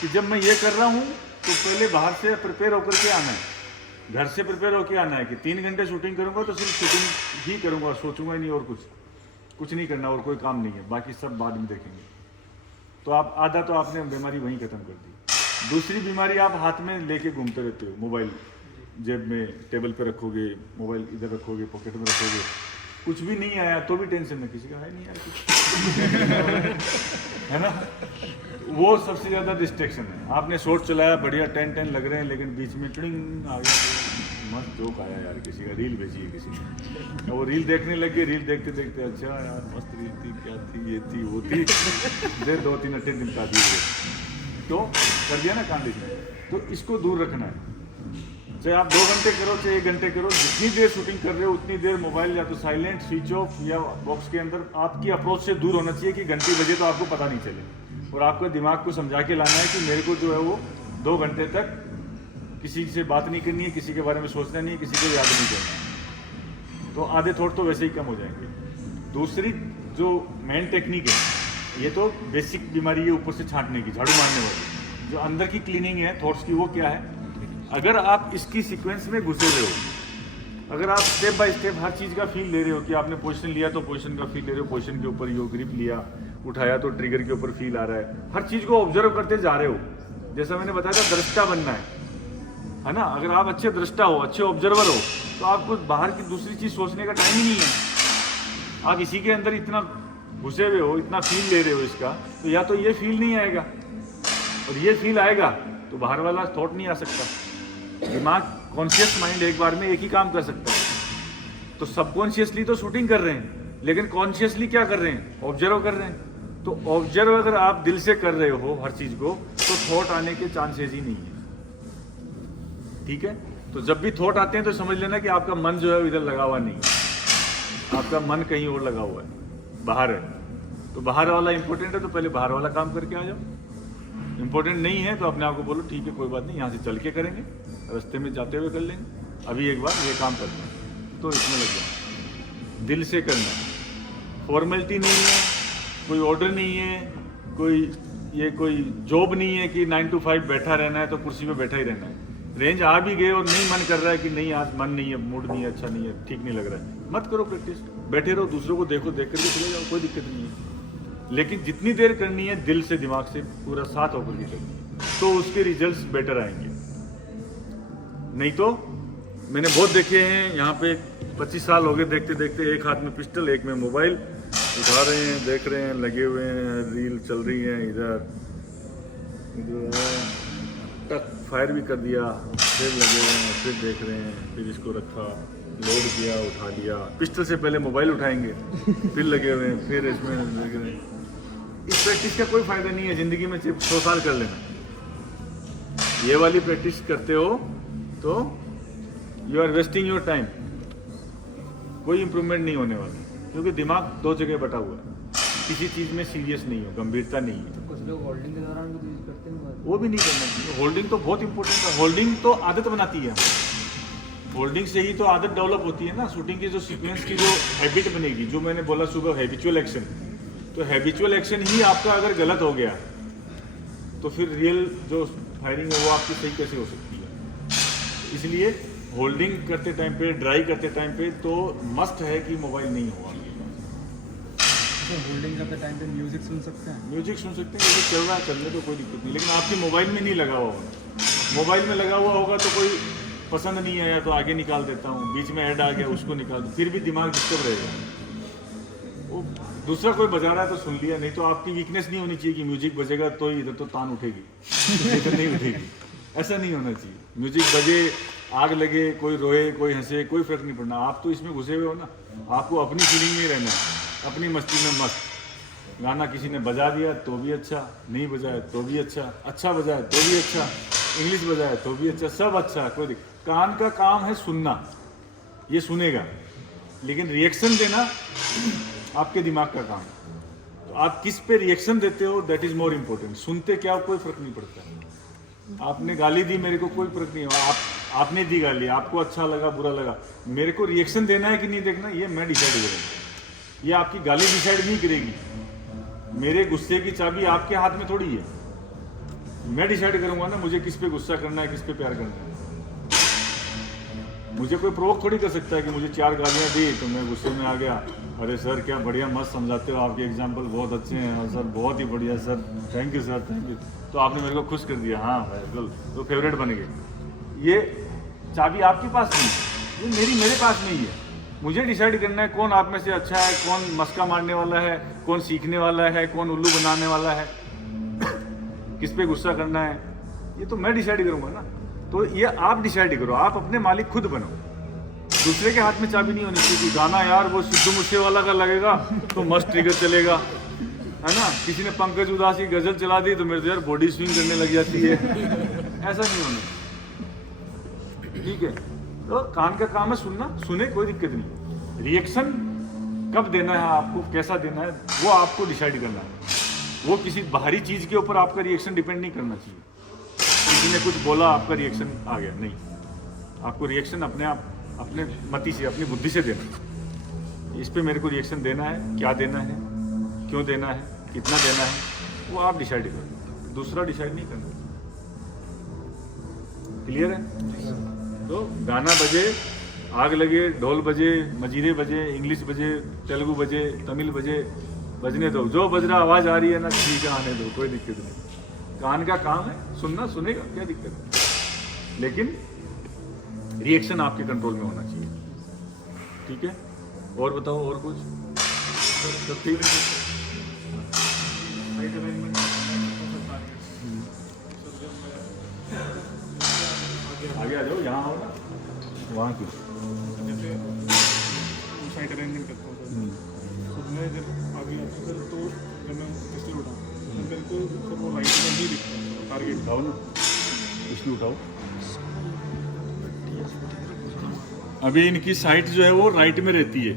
कि जब मैं ये कर रहा हूँ तो पहले बाहर से प्रिपेयर होकर के आना है, घर से प्रिपेयर होकर आना है कि 3 घंटे शूटिंग करूँगा तो सिर्फ शूटिंग ही करूँगा, सोचूंगा ही नहीं और कुछ नहीं करना, और कोई काम नहीं है, बाकी सब बाद में देखेंगे। तो आप आधा तो आपने बीमारी वहीं खत्म कर दी। दूसरी बीमारी आप हाथ में लेके घूमते रहते हो, मोबाइल जेब में, टेबल पे रखोगे, मोबाइल इधर रखोगे, पॉकेट में रखोगे, कुछ भी नहीं आया तो भी टेंशन है, किसी का है नहीं यार कुछ है ना। वो सबसे ज़्यादा डिस्ट्रैक्शन है। आपने शॉट चलाया, बढ़िया 10 लग रहे हैं, लेकिन बीच में ट्रिंग आ गया, मस्त जोक आया यार, किसी का रील भेजी है किसी ने, वो रील देखने लगे, रील देखते देखते अच्छा यार मस्त रील थी, क्या थी, ये थी, वो थी, दे 2-3 अट्टे निपटा दिए, तो कर दिया ना कांड इसमें। तो इसको दूर रखना है, चाहे आप 2 घंटे करो चाहे 1 घंटे करो, जितनी देर शूटिंग कर रहे हो उतनी देर मोबाइल या तो साइलेंट, स्विच ऑफ या बॉक्स के अंदर आपकी अप्रोच से दूर होना चाहिए कि घंटी बजे तो आपको पता नहीं चले। और आपको दिमाग को समझा के लाना है कि मेरे को जो है वो 2 घंटे तक किसी से बात नहीं करनी है, किसी के बारे में सोचना नहीं है, किसी को याद नहीं करना है। तो आधे थॉट तो वैसे ही कम हो जाएंगे। दूसरी जो मेन टेक्निक है, ये तो बेसिक बीमारी है ऊपर से छांटने की, झाड़ू मारने वाली। जो अंदर की क्लीनिंग है थॉट्स की, वो क्या है? अगर आप इसकी सीक्वेंस में घुसे हुए हो, अगर आप स्टेप बाय स्टेप हर चीज़ का फील ले रहे हो कि आपने पोजीशन लिया तो पोजीशन का फील ले रहे हो, पोजीशन के ऊपर यो ग्रिप लिया, उठाया तो ट्रिगर के ऊपर फील आ रहा है, हर चीज़ को ऑब्जर्व करते जा रहे हो। जैसा मैंने बताया था, दृष्टा बनना है ना। अगर आप अच्छे दृष्टा हो, अच्छे ऑब्जर्वर हो, तो आपको बाहर की दूसरी चीज़ सोचने का टाइम ही नहीं है। आप इसी के अंदर इतना घुसे हुए हो, इतना फील ले रहे हो इसका, तो या तो ये फील नहीं आएगा, और ये फील आएगा तो बाहर वाला थॉट नहीं आ सकता। दिमाग, कॉन्शियस माइंड एक बार में एक ही काम कर सकता है। तो सबकॉन्शियसली तो शूटिंग कर रहे हैं, लेकिन कॉन्शियसली क्या कर रहे हैं? ऑब्जर्व कर रहे हैं। तो ऑब्जर्व अगर आप दिल से कर रहे हो हर चीज को, तो थॉट आने के चांसेस ही नहीं है। ठीक है, तो जब भी थॉट आते हैं तो समझ लेना कि आपका मन जो है इधर लगा हुआ नहीं है, आपका मन कहीं और लगा हुआ है, बाहर है। तो बाहर वाला इंपॉर्टेंट है, तो पहले बाहर वाला काम करके आ जाओ। इम्पोर्टेंट नहीं है तो अपने आप को बोलो ठीक है कोई बात नहीं, यहाँ से चल के करेंगे, रास्ते में जाते हुए कर लेंगे, अभी एक बार ये काम करना है तो इसमें लग जाए। दिल से करना है, फॉर्मेलिटी नहीं है, कोई ऑर्डर नहीं है, कोई जॉब नहीं है कि 9 to 5 बैठा रहना है तो कुर्सी पे बैठा ही रहना है। रेंज आ भी गए और नहीं मन कर रहा है कि नहीं आज मन नहीं है, मूड नहीं है, अच्छा नहीं है, ठीक नहीं लग रहा है, मत करो प्रैक्टिस, बैठे रहो, दूसरों को देखो, देख करके चले जाओ, कोई दिक्कत नहीं है। लेकिन जितनी देर करनी है दिल से दिमाग से पूरा साथ होकर के करनी है तो उसके रिजल्ट्स बेटर आएंगे। नहीं तो मैंने बहुत देखे हैं यहाँ पे 25 साल हो गए देखते देखते, एक हाथ में पिस्टल एक में मोबाइल, उठा रहे हैं, देख रहे हैं, लगे हुए हैं, रील चल रही है, इधर टक फायर भी कर दिया, फिर लगे हुए हैं, फिर देख रहे हैं, फिर इसको रखा, लोड किया, उठा लिया, पिस्टल से पहले मोबाइल उठाएंगे, फिर लगे हुए हैं, फिर इसमें लगे हुए हैं। इस प्रैक्टिस का कोई फायदा नहीं है, जिंदगी में सिर्फ 100 साल कर लेना। ये वाली प्रैक्टिस करते हो तो you are wasting your time, कोई इंप्रूवमेंट नहीं होने वाला, क्योंकि दिमाग 2 जगह बटा हुआ है, किसी चीज़ में सीरियस नहीं हो, गंभीरता नहीं है। कुछ लोग होल्डिंग के दौरान भी यूज करते हैं, वो भी नहीं करना चाहिए। होल्डिंग तो बहुत इंपॉर्टेंट है, होल्डिंग तो आदत बनाती है, होल्डिंग से ही तो आदत डेवलप होती है ना। शूटिंग की जो सीक्वेंस की जो हैबिट बनेगी, जो मैंने बोला सुबह हैबिचुअल एक्शन, तो हैबिचुअल एक्शन ही आपका अगर गलत हो गया तो फिर रियल जो फायरिंग है वो आपकी सही कैसे हो सकती है। इसलिए होल्डिंग करते टाइम पे, ड्राई करते टाइम पे तो मस्ट है कि मोबाइल नहीं हो। होल्डिंग करते टाइम पे म्यूजिक सुन सकते हैं? म्यूजिक सुन सकते हैं, म्यूजिक चल रहा है, चलने तो कोई दिक्कत नहीं, लेकिन आपके मोबाइल में नहीं लगा हुआ होगा। मोबाइल में लगा हुआ होगा तो कोई पसंद नहीं आया तो आगे निकाल देता हूँ, बीच में ऐड आ गया उसको निकाल दो, फिर भी दिमाग डिस्टर्ब रहेगा। वो दूसरा कोई बजा रहा है तो सुन लिया, नहीं तो आपकी वीकनेस नहीं होनी चाहिए कि म्यूजिक बजेगा तो इधर तो तान उठेगी, इधर नहीं उठेगी, ऐसा नहीं होना चाहिए। म्यूजिक बजे, आग लगे, कोई रोए, कोई हंसे, कोई फर्क नहीं पड़ना, आप तो इसमें घुसे हुए हो ना, आपको अपनी फीलिंग में रहना है, अपनी मस्ती में मस्त। गाना किसी ने बजा दिया तो भी अच्छा, नहीं बजाया तो भी अच्छा, अच्छा बजाया तो भी अच्छा, इंग्लिश बजाया तो भी अच्छा, सब अच्छा, कोई दिक्कत। कान का काम है सुनना, ये सुनेगा, लेकिन रिएक्शन देना आपके दिमाग का काम है। तो आप किस पे रिएक्शन देते हो दैट इज मोर इम्पोर्टेंट। सुनते क्या हो कोई फर्क नहीं पड़ता। आपने गाली दी, मेरे को कोई फर्क नहीं हुआ, आपने दी गाली, आपको अच्छा लगा बुरा लगा, मेरे को रिएक्शन देना है कि नहीं देखना ये मैं डिसाइड करूँगा। ये आपकी गाली डिसाइड नहीं करेगी, मेरे गुस्से की चाबी आपके हाथ में थोड़ी है, मैं डिसाइड करूंगा ना मुझे किस पे गुस्सा करना है, किस पे प्यार करना है। मुझे कोई प्रोवोक थोड़ी कर सकता है कि मुझे 4 गालियां दी तो मैं गुस्से में आ गया, अरे सर क्या बढ़िया मस्त समझाते हो, आपके एग्जाम्पल बहुत अच्छे हैं, और सर बहुत ही बढ़िया sir, thank you sir, thank you, तो आपने मेरे को खुश कर दिया, हाँ बिल्कुल, तो फेवरेट बन गए। ये चाबी आपके पास नहीं है, ये मेरे पास नहीं है। मुझे डिसाइड करना है कौन आप में से अच्छा है, कौन मस्का मारने वाला है, कौन सीखने वाला है, कौन उल्लू बनाने वाला है, किस पे गुस्सा करना है, ये तो मैं डिसाइड करूंगा ना। तो ये आप डिसाइड करो, आप अपने मालिक खुद बनो, दूसरे के हाथ में चाबी नहीं होनी चाहिए। गाना यार वो सिद्धू मूसेवाला का लगेगा तो मस्त ट्रिगर चलेगा, है ना, किसी ने पंकज उदास की गजल चला दी तो मेरे तो यार बॉडी स्विंग करने लग जाती है, ऐसा नहीं होना, ठीक है। तो कान का काम है सुनना, सुने कोई दिक्कत नहीं, रिएक्शन कब देना है आपको, कैसा देना है वो आपको डिसाइड करना है। वो किसी बाहरी चीज़ के ऊपर आपका रिएक्शन डिपेंड नहीं करना चाहिए, किसी ने कुछ बोला आपका रिएक्शन आ गया, नहीं, आपको रिएक्शन अपने आप अपने मति से, अपनी बुद्धि से देना। इस पे मेरे को रिएक्शन देना है, क्या देना है, क्यों देना है, कितना देना है, वो आप डिसाइड करो, दूसरा डिसाइड नहीं करना। क्लियर है? तो गाना बजे, आग लगे, ढोल बजे, मजीरे बजे, इंग्लिश बजे, तेलुगु बजे, तमिल बजे, बजने दो, जो बज रहा आवाज़ आ रही है ना ठीक है, आने दो, कोई दिक्कत नहीं। कान का काम है सुनना, सुनेगा, क्या दिक्कत है, लेकिन रिएक्शन आपके कंट्रोल में होना चाहिए, ठीक है। और बताओ, और कुछ सब ठीक है? आगे आ जाओ, यहाँ आओ ना, वहाँ की साइड अरेंजमेंट करता हूँ सर, मैं जब आगे आता सर तो जब मैं पिस्टल उठाऊँ मेरे को सर वो राइट में नहीं दिखता, टारगेट उठाओ ना, पिस्टल उठाओ। अभी इनकी साइट जो है वो राइट में रहती है,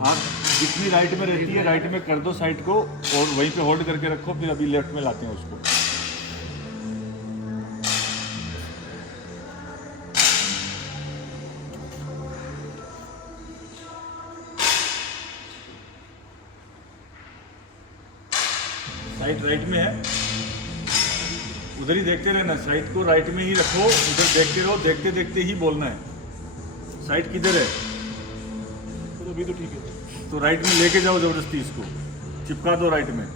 आप जितनी राइट में रहती है राइट में कर दो साइट को, और वहीं पे होल्ड करके रखो, फिर अभी लेफ्ट में लाते हैं उसको। साइट राइट में है, उधर ही देखते रहना, साइट को राइट में ही रखो, उधर देखते रहो, देखते देखते ही बोलना है। साइट किधर है? तो अभी तो ठीक है। तो राइट में लेके जाओ जबरदस्ती, इसको चिपका दो राइट में।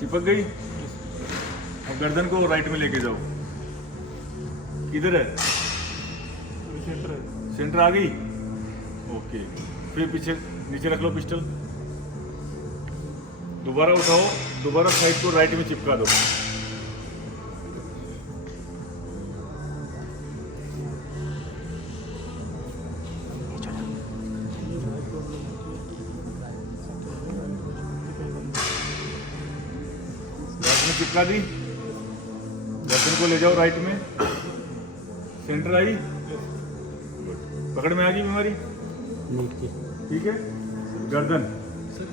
चिपक गई? अब गर्दन को राइट में लेके जाओ। किधर है? अभी सेंटर है। सेंटर आ गई? ओके, फिर पीछे नीचे रख लो पिस्टल, दोबारा उठाओ, दोबारा साइड को राइट में चिपका दो। राइट में चिपका दी, गर्दन को ले जाओ राइट में, सेंटर आई, पकड़ में आ गई बीमारी, ठीक है। गर्दन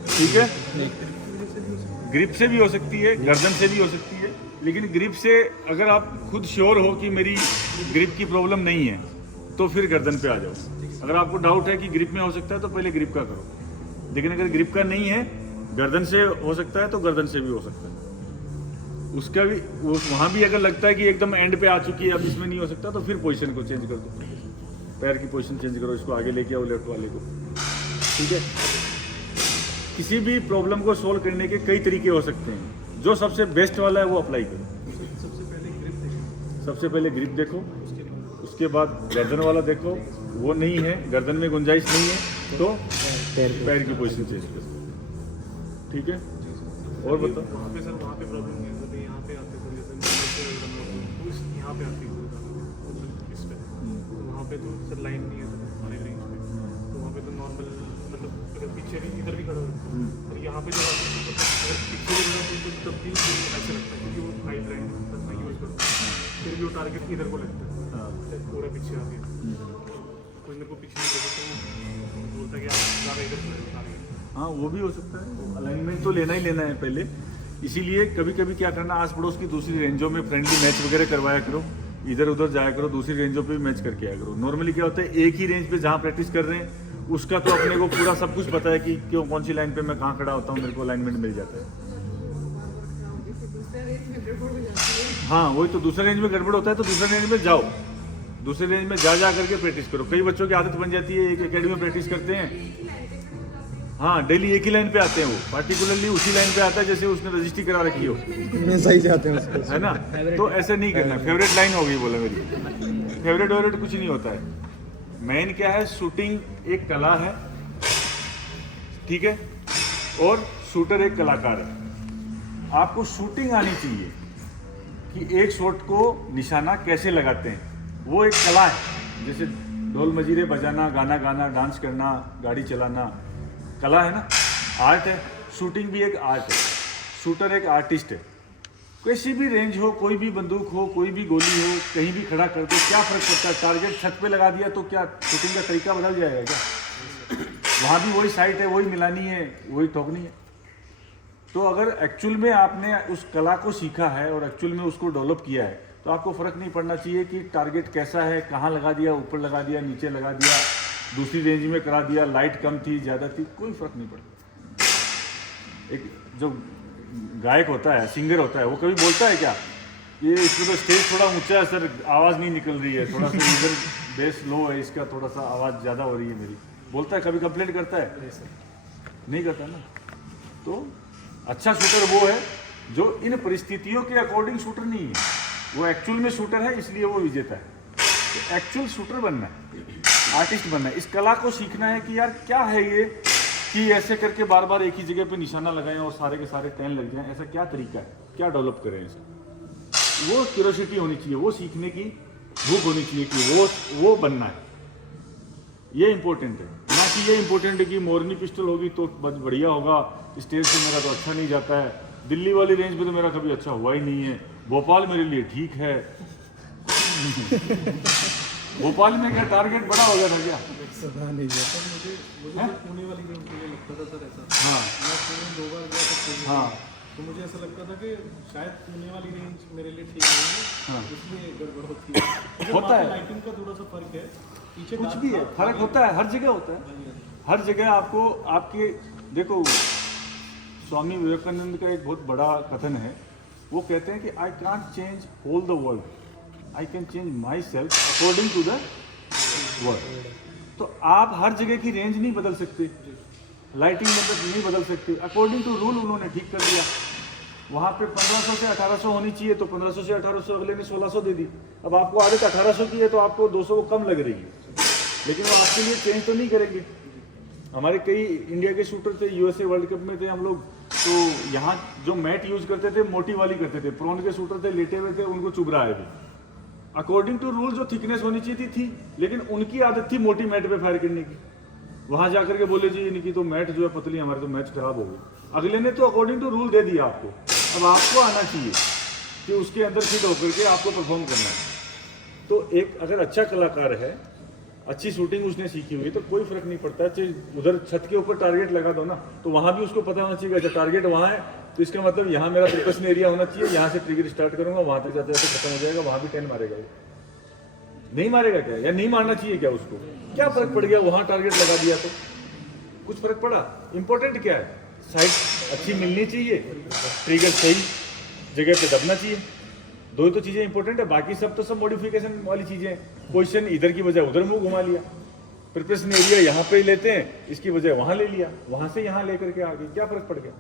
ठीक है, ग्रिप से भी हो सकती है, गर्दन से भी हो सकती है, लेकिन ग्रिप से अगर आप खुद श्योर हो कि मेरी ग्रिप की प्रॉब्लम नहीं है तो फिर गर्दन पे आ जाओ। अगर आपको डाउट है कि ग्रिप में हो सकता है तो पहले ग्रिप का करो, लेकिन अगर ग्रिप का नहीं है, गर्दन से हो सकता है तो गर्दन से भी हो सकता है। उसका भी वो वहाँ भी अगर लगता है कि एकदम एंड पे आ चुकी है, अब इसमें नहीं हो सकता, तो फिर पोजीशन को चेंज कर दो, पैर की पोजीशन चेंज करो, इसको आगे लेके आओ लेफ्ट वाले को, ठीक है। किसी भी प्रॉब्लम को सोल्व करने के कई तरीके हो सकते हैं, जो सबसे बेस्ट वाला है वो अप्लाई करो। सबसे पहले ग्रिप देखो, उसके बाद गर्दन वाला देखो, वो नहीं है, गर्दन में गुंजाइश नहीं है तो पैर की पोजीशन चेंज करो, ठीक है। और बताओ। वहाँ पे सर, वहाँ पे प्रॉब्लम नहीं है सर, यहाँ पे आते सर, जैसे यहाँ पे आती है इस पे, तो वहाँ पे तो सर लाइन नहीं है सर हमारे रेंज पे, तो वहाँ पे तो नॉर्मल, मतलब अगर पीछे भी इधर भी खड़ा हो और यहाँ पे जो आते हैं तो अगर पीछे भी खड़ा तो तब भी ऐसा लगता है, क्योंकि वो हाइट रहे हैं मैं यूज़ करता हूँ, फिर भी वो टारगेट इधर को लगता है, थोड़ा पीछे आ गया, कोई मेरे को पीछे नहीं देखा तो बोलता है कि आप ज़्यादा इधर से आ रहे हैं। हाँ, वो भी हो सकता है, अलाइनमेंट तो लेना ही लेना है पहले, इसीलिए कभी कभी क्या करना, आस पड़ोस की दूसरी रेंजों में फ्रेंडली मैच वगैरह करवाया करो, इधर उधर जाया करो, दूसरी रेंजों पे भी मैच करके आया करो। नॉर्मली क्या होता है, एक ही रेंज पे जहाँ प्रैक्टिस कर रहे हैं उसका तो अपने को पूरा सब कुछ पता है कि क्यों कौन सी लाइन पे मैं कहाँ खड़ा होता हूँ, मेरे को अलाइनमेंट मिल जाता है। हाँ, वही तो, दूसरे रेंज में गड़बड़ होता है तो दूसरे रेंज में जाओ, दूसरे रेंज में जा करके प्रैक्टिस करो। कई बच्चों की आदत बन जाती है, एक एकेडमी में प्रैक्टिस करते हैं, हाँ डेली एक ही लाइन पे आते हैं, वो पार्टिकुलरली उसी लाइन पे आता है जैसे उसने रजिस्ट्री करा रखी हो, सही जाते हैं उसको, है ना। तो ऐसे नहीं करना, फेवरेट लाइन हो गई बोला मेरी, फेवरेट वेवरेट कुछ नहीं होता है। मेन क्या है, शूटिंग एक कला है, ठीक है, और शूटर एक कलाकार है। आपको शूटिंग आनी चाहिए कि एक शॉट को निशाना कैसे लगाते हैं, वो एक कला है। जैसे ढोल मजीरे बजाना, गाना गाना, डांस करना, गाड़ी चलाना, कला है ना, आर्ट है। शूटिंग भी एक आर्ट है, शूटर एक आर्टिस्ट है। किसी भी रेंज हो, कोई भी बंदूक हो, कोई भी गोली हो, कहीं भी खड़ा कर दो, क्या फ़र्क पड़ता है। टारगेट छत पे लगा दिया तो क्या शूटिंग का तरीका बदल जाएगा क्या? वहाँ भी वही साइट है, वही मिलानी है, वही ठोकनी है। तो अगर एक्चुअल में आपने उस कला को सीखा है और एक्चुअल में उसको डेवलप किया है तो आपको फ़र्क नहीं पड़ना चाहिए कि टारगेट कैसा है, कहाँ लगा दिया, ऊपर लगा दिया, नीचे लगा दिया, दूसरी रेंज में करा दिया, लाइट कम थी, ज़्यादा थी, कोई फ़र्क नहीं पड़ता। एक जो गायक होता है, सिंगर होता है, वो कभी बोलता है क्या ये इसमें तो स्टेज थोड़ा ऊंचा है सर, आवाज़ नहीं निकल रही है, थोड़ा सा इधर बेस लो है, इसका थोड़ा सा आवाज़ ज़्यादा हो रही है मेरी, बोलता है? कभी कंप्लेंट करता है? नहीं करता ना। तो अच्छा शूटर वो है जो इन परिस्थितियों के अकॉर्डिंग शूटर नहीं है, वो एक्चुअल में शूटर है, इसलिए वो विजेता है। तो एक्चुअल शूटर बनना है, आर्टिस्ट बनना है, इस कला को सीखना है कि यार क्या है ये कि ऐसे करके बार बार एक ही जगह पे निशाना लगाएं और सारे के सारे टैन लग जाएं, ऐसा क्या तरीका है, क्या डेवलप करें इसे। वो क्यूरियोसिटी होनी चाहिए, वो सीखने की भूख होनी चाहिए कि वो बनना है, ये इंपॉर्टेंट है। ना कि ये इंपॉर्टेंट है कि मोरनी पिस्टल होगी तो बढ़िया होगा, स्टेज पे मेरा तो अच्छा नहीं जाता है, दिल्ली वाली रेंज पे तो मेरा कभी अच्छा हुआ ही नहीं है, भोपाल मेरे लिए ठीक है। भोपाल में क्या टारगेट बड़ा हो गया था क्या? नहीं जाता मुझे पुणे वाली गेम के लिए लगता था सर ऐसा। हाँ मैं पुणे 2 बार गया था पुणे। हाँ, तो मुझे ऐसा लगता था कि शायद पुणे वाली रेंज मेरे लिए ठीक नहीं है, हाँ। इसलिए गड़बड़ होती है। होता है, लाइटिंग का थोड़ा सा फर्क है, पीछे कुछ भी है, फर्क होता है, हर जगह होता है, हर जगह आपको आपके देखो स्वामी विवेकानंद का एक बहुत बड़ा कथन है। वो कहते हैं कि I can't change whole the world, I can change myself according to the world. तो आप हर जगह की रेंज नहीं बदल सकते, लाइटिंग मतलब नहीं बदल सकते, अकॉर्डिंग टू रूल उन्होंने ठीक कर दिया। वहाँ पे 1500 से 1800 होनी चाहिए तो 1500 से 1800, अगले ने 1600 दे दी। अब आपको आदत 1800 की है तो आपको 200 को कम लग रही है, लेकिन वो आपके लिए चेंज तो नहीं करेंगे। हमारे कई इंडिया के शूटर थे, यूएसए वर्ल्ड कप में थे हम लोग, तो यहाँ जो मैट यूज करते थे मोटी वाली करते थे, प्रोन के शूटर थे लेटे हुए थे, उनको चुभ रहा है भी। अकॉर्डिंग टू रूल जो थिकनेस होनी चाहिए थी, लेकिन उनकी आदत थी मोटी मैट पे फायर करने की। वहां जाकर के बोले जी इनकी तो मैट जो है पतली, हमारे तो मैच खराब हो गई। अगले ने तो अकॉर्डिंग टू रूल दे दिया आपको, अब आपको आना चाहिए कि उसके अंदर फिट होकर के आपको परफॉर्म करना है। तो एक अगर अच्छा कलाकार है, अच्छी शूटिंग उसने सीखी हुई, तो कोई फर्क नहीं पड़ता। उधर छत के ऊपर टारगेट लगा दो ना, तो वहां भी उसको पता होना चाहिए अच्छा टारगेट वहां है, तो इसका मतलब यहाँ मेरा प्रिकॉशन एरिया होना चाहिए, यहाँ से ट्रिगर स्टार्ट करूंगा, वहां तक जाते जाते खत्म हो जाएगा, वहां भी 10 मारेगा। नहीं मारेगा क्या, या नहीं मारना चाहिए क्या उसको? क्या फर्क पड़ गया, वहां टारगेट लगा दिया तो कुछ फर्क पड़ा? इंपॉर्टेंट क्या है, साइड अच्छी मिलनी चाहिए, ट्रिगर सही जगह पे दबना चाहिए, दो ही तो चीजें इंपॉर्टेंट है। बाकी सब तो सब मॉडिफिकेशन वाली चीजें हैं। पोजीशन इधर की बजाय उधर मुंह घुमा लिया, प्रिपरेशन एरिया यहाँ पे ही लेते हैं, इसकी बजाय वहां ले लिया, वहां से यहाँ लेकर के आ गए, क्या फर्क पड़ गया?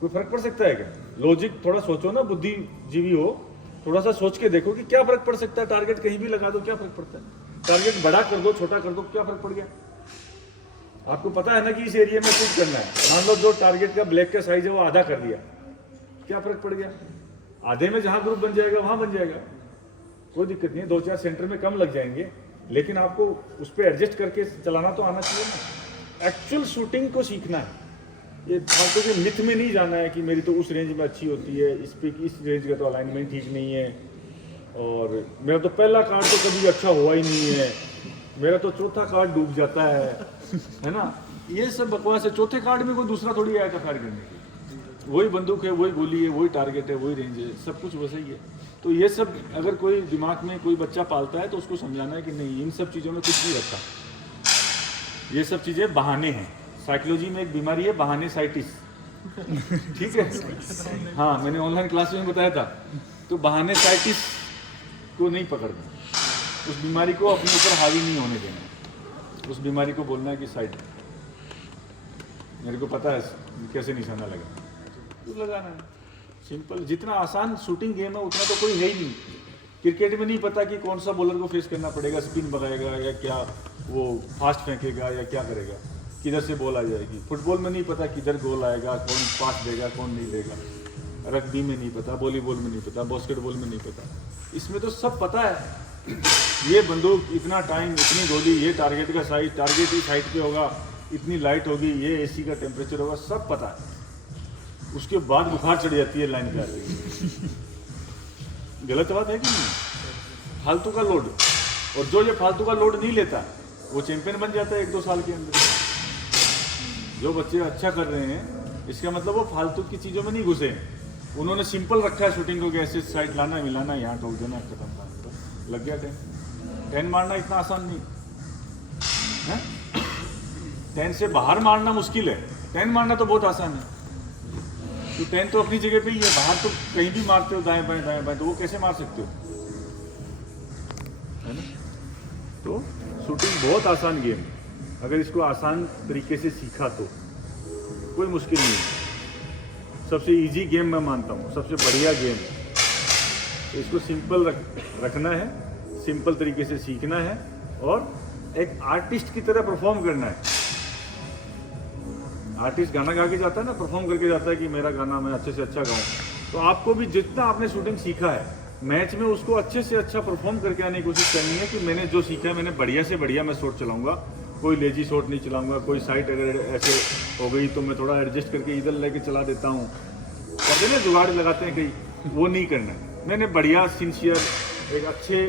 कोई फर्क पड़ सकता है क्या? लॉजिक थोड़ा सोचो ना, बुद्धिजीवी हो, थोड़ा सा सोच के देखो कि क्या फर्क पड़ सकता है। टारगेट कहीं भी लगा दो, क्या फर्क पड़ता है? टारगेट बड़ा कर दो, छोटा कर दो, क्या फर्क पड़ गया? आपको पता है ना कि इस एरिया में कुछ करना है, मान लो जो टारगेट का ब्लैक का साइज है वो आधा कर दिया, क्या फर्क पड़ गया? आधे में जहां ग्रुप बन जाएगा वहां बन जाएगा, कोई दिक्कत नहीं है। 2-4 सेंटर में कम लग जाएंगे, लेकिन आपको उस पर एडजस्ट करके चलाना तो आना चाहिए ना। एक्चुअल शूटिंग को सीखना है, ये फालतू के मिथ में नहीं जाना है कि मेरी तो उस रेंज में अच्छी होती है, इस पे इस रेंज का तो अलाइनमेंट ठीक नहीं है, और मेरा तो पहला कार्ड तो कभी अच्छा हुआ ही नहीं है, मेरा तो चौथा कार्ड डूब जाता है ना। ये सब बकवास है। चौथे कार्ड में कोई दूसरा थोड़ी आया था फायर करने की, वही बंदूक है, वही गोली है, वही टारगेट है, वही रेंज है, सब कुछ वैसा ही है। तो ये सब अगर कोई दिमाग में कोई बच्चा पालता है तो उसको समझाना है कि नहीं, इन सब चीज़ों में कुछ नहीं रखा, ये सब चीज़ें बहाने हैं। साइकोलॉजी में एक बीमारी है बहाने साइटिस, ठीक है? हाँ, मैंने ऑनलाइन क्लास में बताया था। तो बहाने साइटिस को नहीं पकड़ना, उस बीमारी को अपने ऊपर हावी नहीं होने देना। उस बीमारी को बोलना है कि साइड, मेरे को पता है कैसे निशाना लगा, तो लगाना है। सिंपल, जितना आसान शूटिंग गेम है उतना तो कोई है ही नहीं। क्रिकेट में नहीं पता कि कौन सा बॉलर को फेस करना पड़ेगा, स्पिन लगाएगा या क्या वो फास्ट फेंकेगा या क्या करेगा, किधर से बॉल आ जाएगी। फुटबॉल में नहीं पता किधर गोल आएगा, कौन पास देगा कौन नहीं देगा। रग्बी में नहीं पता, वॉलीबॉल में नहीं पता, बास्केटबॉल में नहीं पता। इसमें तो सब पता है, ये बंदूक इतना टाइम, इतनी गोली, ये टारगेट का साइज, टारगेट इस हाइट पे होगा, इतनी लाइट होगी, ये एसी का टेम्परेचर होगा, सब पता है। उसके बाद बुखार चढ़ जाती है लाइन पे आके। गलत बात है कि नहीं? फालतू का लोड, और जो ये फालतू का लोड नहीं लेता वो चैंपियन बन जाता है 1-2 साल के अंदर। जो बच्चे अच्छा कर रहे हैं, इसका मतलब वो फालतू की चीज़ों में नहीं घुसे हैं। उन्होंने सिंपल रखा है शूटिंग को, कैसे साइड लाना, मिलाना, यहाँ ठोक देना, खत्म, लग गया 10 मारना इतना आसान नहीं है। 10 से बाहर मारना मुश्किल है, 10 मारना तो बहुत आसान है। तो 10 तो अपनी जगह पे ही है, बाहर तो कहीं भी मारते हो, दाएं बाएं, तो वो कैसे मार सकते हो, है ना? तो शूटिंग बहुत आसान गेम है, अगर इसको आसान तरीके से सीखा तो कोई मुश्किल नहीं है। सबसे इजी गेम मैं मानता हूँ, सबसे बढ़िया गेम। तो इसको सिंपल रखना है, सिंपल तरीके से सीखना है, और एक आर्टिस्ट की तरह परफॉर्म करना है। आर्टिस्ट गाना गा के जाता है ना, परफॉर्म करके जाता है कि मेरा गाना मैं अच्छे से अच्छा गाऊं। तो आपको भी जितना आपने शूटिंग सीखा है, मैच में उसको अच्छे से अच्छा परफॉर्म करके आने की कोशिश करनी है कि मैंने जो सीखा है, मैंने बढ़िया से बढ़िया मैं शॉट चलाऊंगा, कोई लेजी शॉट नहीं चलाऊंगा, कोई साइड अगर ऐसे हो गई तो मैं थोड़ा एडजस्ट करके इधर लेके चला देता हूँ, कहते हैं ना जुगाड़ लगाते हैं कहीं, वो नहीं करना है। मैंने बढ़िया सिंसियर एक अच्छे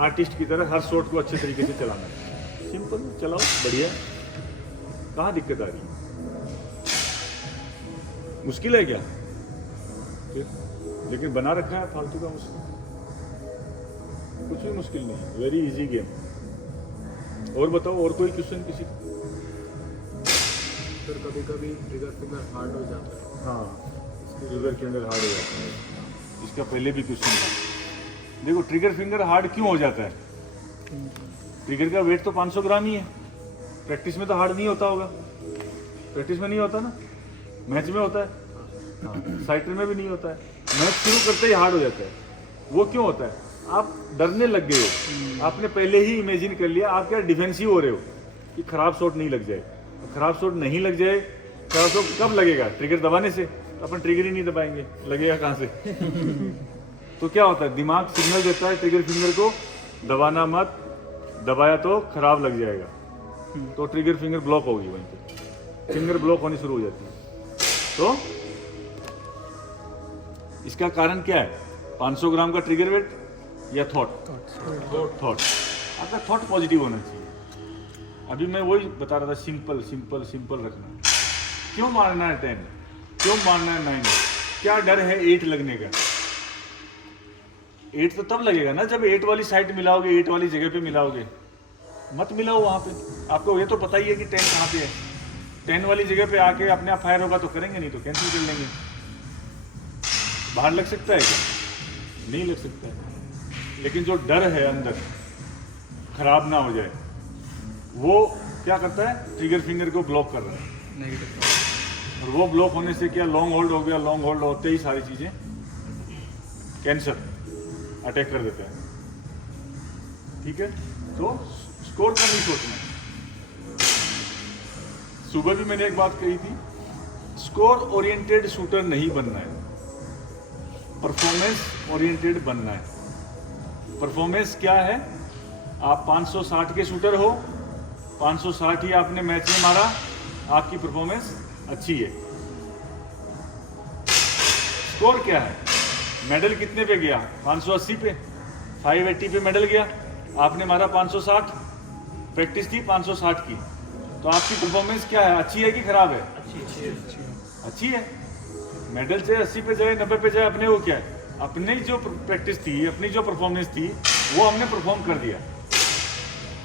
आर्टिस्ट की तरह हर शॉट को अच्छे तरीके से चलाना है। सिंपल चलाओ, बढ़िया, कहाँ दिक्कत आ रही है? मुश्किल है क्या? लेकिन बना रखा है फालतू का मुश्किल, कुछ भी मुश्किल नहीं है, वेरी इजी गेम। और बताओ, और कोई क्वेश्चन किसी? फिर कभी कभी ट्रिगर फिंगर हार्ड हो जाता है। हाँ, ट्रिगर फिंगर हार्ड हो जाता है। इसका पहले भी क्वेश्चन था। देखो ट्रिगर फिंगर हार्ड क्यों हो जाता है? ट्रिगर का वेट तो 500 ग्राम ही है। प्रैक्टिस में तो हार्ड नहीं होता होगा, प्रैक्टिस में नहीं होता ना, मैच में होता है। हाँ, साइटर में भी नहीं होता है। मैच शुरू करते ही हार्ड हो जाता है। वो क्यों होता है? आप डरने लग गए हो, आपने पहले ही इमेजिन कर लिया, आप क्या डिफेंसिव हो रहे हो कि खराब शॉट नहीं लग जाए। खराब शॉट नहीं लग जाए, खराब शॉट कब लगेगा? ट्रिगर दबाने से। अपन ट्रिगर ही नहीं दबाएंगे, लगेगा कहाँ से? तो क्या होता है, दिमाग सिग्नल देता है ट्रिगर फिंगर को, दबाना मत, दबाया तो खराब लग जाएगा, तो ट्रिगर फिंगर ब्लॉक होगी, वहीं पे फिंगर ब्लॉक होनी शुरू हो जाती है। तो इसका कारण क्या है? 500 ग्राम का ट्रिगर वेट या थॉट? आपका थॉट पॉजिटिव होना चाहिए। अभी मैं वही बता रहा था, सिंपल सिंपल सिंपल रखना। क्यों मारना है 10? क्यों मारना है 9? क्या डर है 8 लगने का? 8 तो तब लगेगा ना जब 8 वाली साइड मिलाओगे, 8 वाली जगह पे मिलाओगे। मत मिलाओ वहां पे, आपको ये तो पता ही है कि 10 कहाँ पे है। 10 वाली जगह पे आके अपने आप फायर होगा तो करेंगे, नहीं तो कैंसिल कर लेंगे। बाहर लग सकता है क्या? नहीं लग सकता है। लेकिन जो डर है अंदर खराब ना हो जाए, वो क्या करता है? ट्रिगर फिंगर को ब्लॉक कर रहा है। और वो ब्लॉक होने से क्या, लॉन्ग होल्ड हो गया, लॉन्ग होल्ड होते ही सारी चीजें कैंसर अटैक कर देता है। ठीक है, तो स्कोर का नहीं सोचना। सुबह भी मैंने एक बात कही थी, स्कोर ओरिएंटेड शूटर नहीं बनना है, परफॉर्मेंस ओरिएंटेड बनना है। परफॉर्मेंस क्या है? आप 560 के शूटर हो, 560 ही आपने मैच में मारा, आपकी परफॉर्मेंस अच्छी है। स्कोर क्या है? मेडल कितने पे गया? 580 पे, 580 पे मेडल गया, आपने मारा 560, प्रैक्टिस थी 560 की, तो आपकी परफॉर्मेंस क्या है? अच्छी है कि खराब है? अच्छी है। मेडल से 80 पे जाए, 90 पे जाए, अपने वो क्या है? अपनी जो प्रैक्टिस थी, अपनी जो परफॉर्मेंस थी, वो हमने परफॉर्म कर दिया।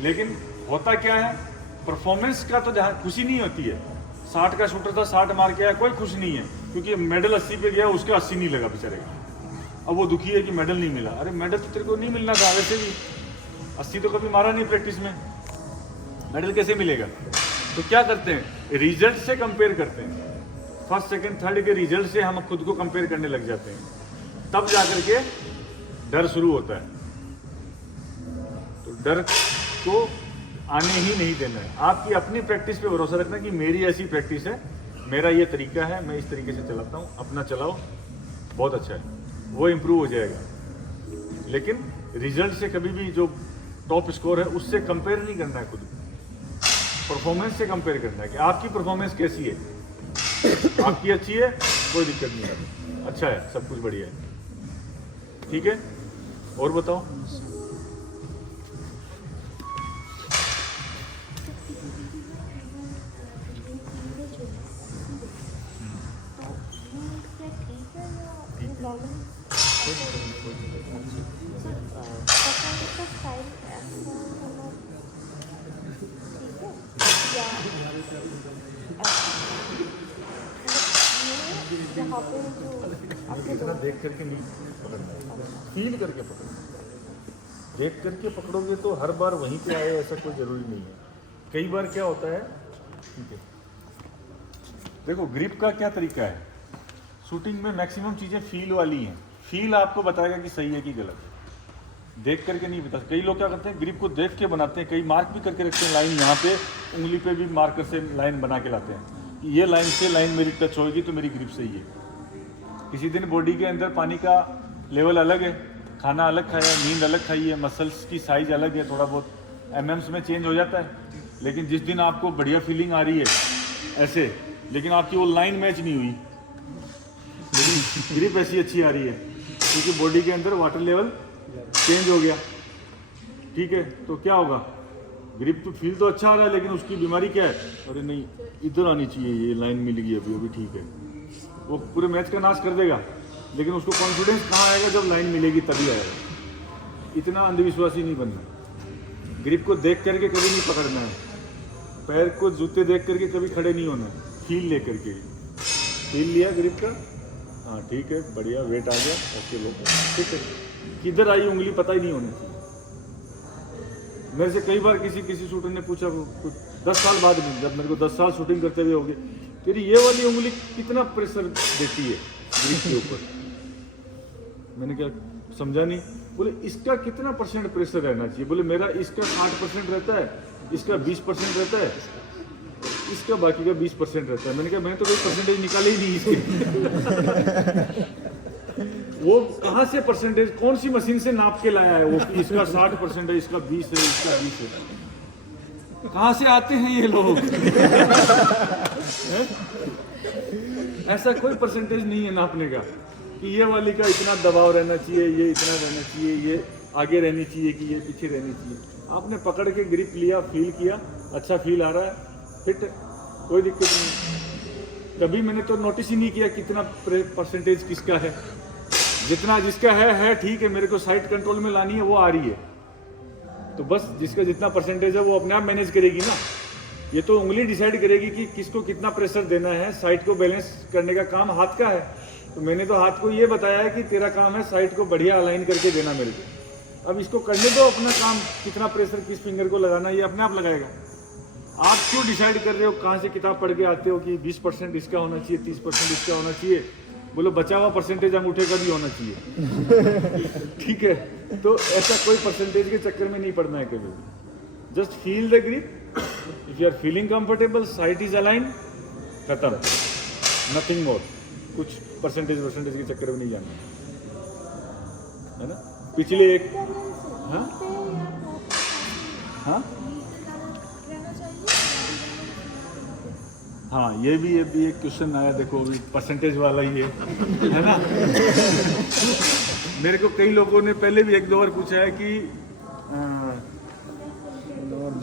लेकिन होता क्या है, परफॉर्मेंस का तो खुशी नहीं होती है। 60 का शूटर था, 60 मार के आया, कोई खुश नहीं है, क्योंकि मेडल 80 पे गया, उसका 80 नहीं लगा बेचारे का। अब वो दुखी है कि मेडल नहीं मिला। अरे मेडल तो तेरे को नहीं मिलना था, वैसे भी 80 तो कभी मारा नहीं प्रैक्टिस में, मेडल कैसे मिलेगा? तो क्या करते हैं, रिजल्ट से कंपेयर करते हैं। फर्स्ट सेकंड थर्ड के रिजल्ट से हम खुद को कंपेयर करने लग जाते हैं, तब जाकर के डर शुरू होता है। तो डर को आने ही नहीं देना है। आपकी अपनी प्रैक्टिस पे भरोसा रखना कि मेरी ऐसी प्रैक्टिस है, मेरा ये तरीका है, मैं इस तरीके से चलाता हूँ, अपना चलाओ, बहुत अच्छा है, वो इम्प्रूव हो जाएगा। लेकिन रिजल्ट से कभी भी जो टॉप स्कोर है उससे कंपेयर नहीं करना है, खुद परफॉर्मेंस से कंपेयर करना है कि आपकी परफॉर्मेंस कैसी है। आपकी अच्छी है, कोई दिक्कत नहीं है, अच्छा है, सब कुछ बढ़िया है। ठीक है, और बताओ। इतना देख करके नहीं पकड़ना, फील करके पकड़ना। देख करके पकड़ोगे तो हर बार वहीं पे आए ऐसा कोई ज़रूरी नहीं है। कई बार क्या होता है, ठीक है, देखो ग्रिप का क्या तरीका है, शूटिंग में मैक्सिमम चीज़ें फील वाली हैं। फील आपको बताएगा कि सही है कि गलत है, देख करके नहीं बता। कई लोग क्या करते हैं, ग्रिप को देख के बनाते हैं, कई मार्क भी करके रखते हैं, लाइन यहाँ पे उंगली पे भी मार्कर से लाइन बना के लाते हैं कि ये लाइन से लाइन मेरी टच होगी तो मेरी ग्रिप सही है। किसी दिन बॉडी के अंदर पानी का लेवल अलग है, खाना अलग खाया है, नींद अलग खाई है, मसल्स की साइज अलग है, थोड़ा बहुत एमएम्स में चेंज हो जाता है। लेकिन जिस दिन आपको बढ़िया फीलिंग आ रही है ऐसे, लेकिन आपकी वो लाइन मैच नहीं हुई, लेकिन ग्रिप ऐसी अच्छी आ रही है क्योंकि बॉडी के अंदर वाटर लेवल चेंज हो गया। ठीक है, तो क्या होगा, ग्रिप तो फील तो अच्छा आ रहा है, लेकिन उसकी बीमारी क्या है, अरे नहीं इधर आनी चाहिए, ये लाइन मिल गई अभी ठीक है, वो पूरे मैच का नाश कर देगा। लेकिन उसको कॉन्फिडेंस कहाँ आएगा, जब लाइन मिलेगी तभी आएगा। इतना अंधविश्वासी नहीं बनना। ग्रिप को देख करके कभी नहीं पकड़ना है, पैर को जूते देख करके कभी खड़े नहीं होना है। फील लेकर के, फील लिया ग्रिप का, हाँ ठीक है बढ़िया, वेट आ गया, ओके लो, ठीक है। किधर आई उंगली पता ही नहीं होनी चाहिए। मेरे से कई बार किसी शूटर ने पूछा 10 साल बाद में, जब मेरे को 10 साल शूटिंग करते हुए हो गए, तेरी ये वाली उंगली कितना प्रेशर देती है ग्रिप के ऊपर। मैंने क्या समझा नहीं। बोले इसका कितना % प्रेशर रहना चाहिए। बोले मेरा इसका 60% रहता है, इसका 20% रहता है, इसका बाकी का 20% रहता है। मैंने कहा मैंने तो कोई परसेंटेज निकाले ही नहीं इसके। वो कहाँ से परसेंटेज, कौन सी मशीन से नाप के लाया है वो, इसका 60% है, इसका 20 है, इसका 20 है। कहाँ से आते हैं ये लोग? ऐसा कोई परसेंटेज नहीं है नापने का कि ये वाली का इतना दबाव रहना चाहिए, ये इतना रहना चाहिए, ये आगे रहनी चाहिए कि ये पीछे रहनी चाहिए। आपने पकड़ के ग्रिप लिया, फील किया, अच्छा फील आ रहा है, फिट, कोई दिक्कत नहीं। कभी मैंने तो नोटिस ही नहीं किया कितना % किसका है। जितना जिसका है ठीक है, मेरे को साइड कंट्रोल में लानी है, वो आ रही है, तो बस जिसका जितना % है वो अपने आप मैनेज करेगी ना। ये तो उंगली डिसाइड करेगी कि किसको कितना प्रेशर देना है। साइड को बैलेंस करने का काम हाथ का है, तो मैंने तो हाथ को ये बताया है कि तेरा काम है साइड को बढ़िया अलाइन करके देना मेरे को। अब इसको करने दो अपना काम, कितना प्रेशर किस फिंगर को लगाना ये अपने आप लगाएगा। आप क्यों डिसाइड कर रहे हो, कहाँ से किताब पढ़ के आते हो कि 20% इसका होना चाहिए, 30% इसका होना चाहिए। बोलो बचा हुआ % अंगूठे का भी होना चाहिए। ठीक है, तो ऐसा कोई % के चक्कर में नहीं पड़ना है कभी। Just feel the grip, if you are feeling comfortable, sight is align, खत्म, नथिंग मोर। कुछ % के चक्कर में नहीं जाना है ना। पिछले एक हाँ हाँ ये भी एक क्वेश्चन आया, देखो अभी % वाला ही है ना। मेरे को कई लोगों ने पहले भी 1-2 बार पूछा है कि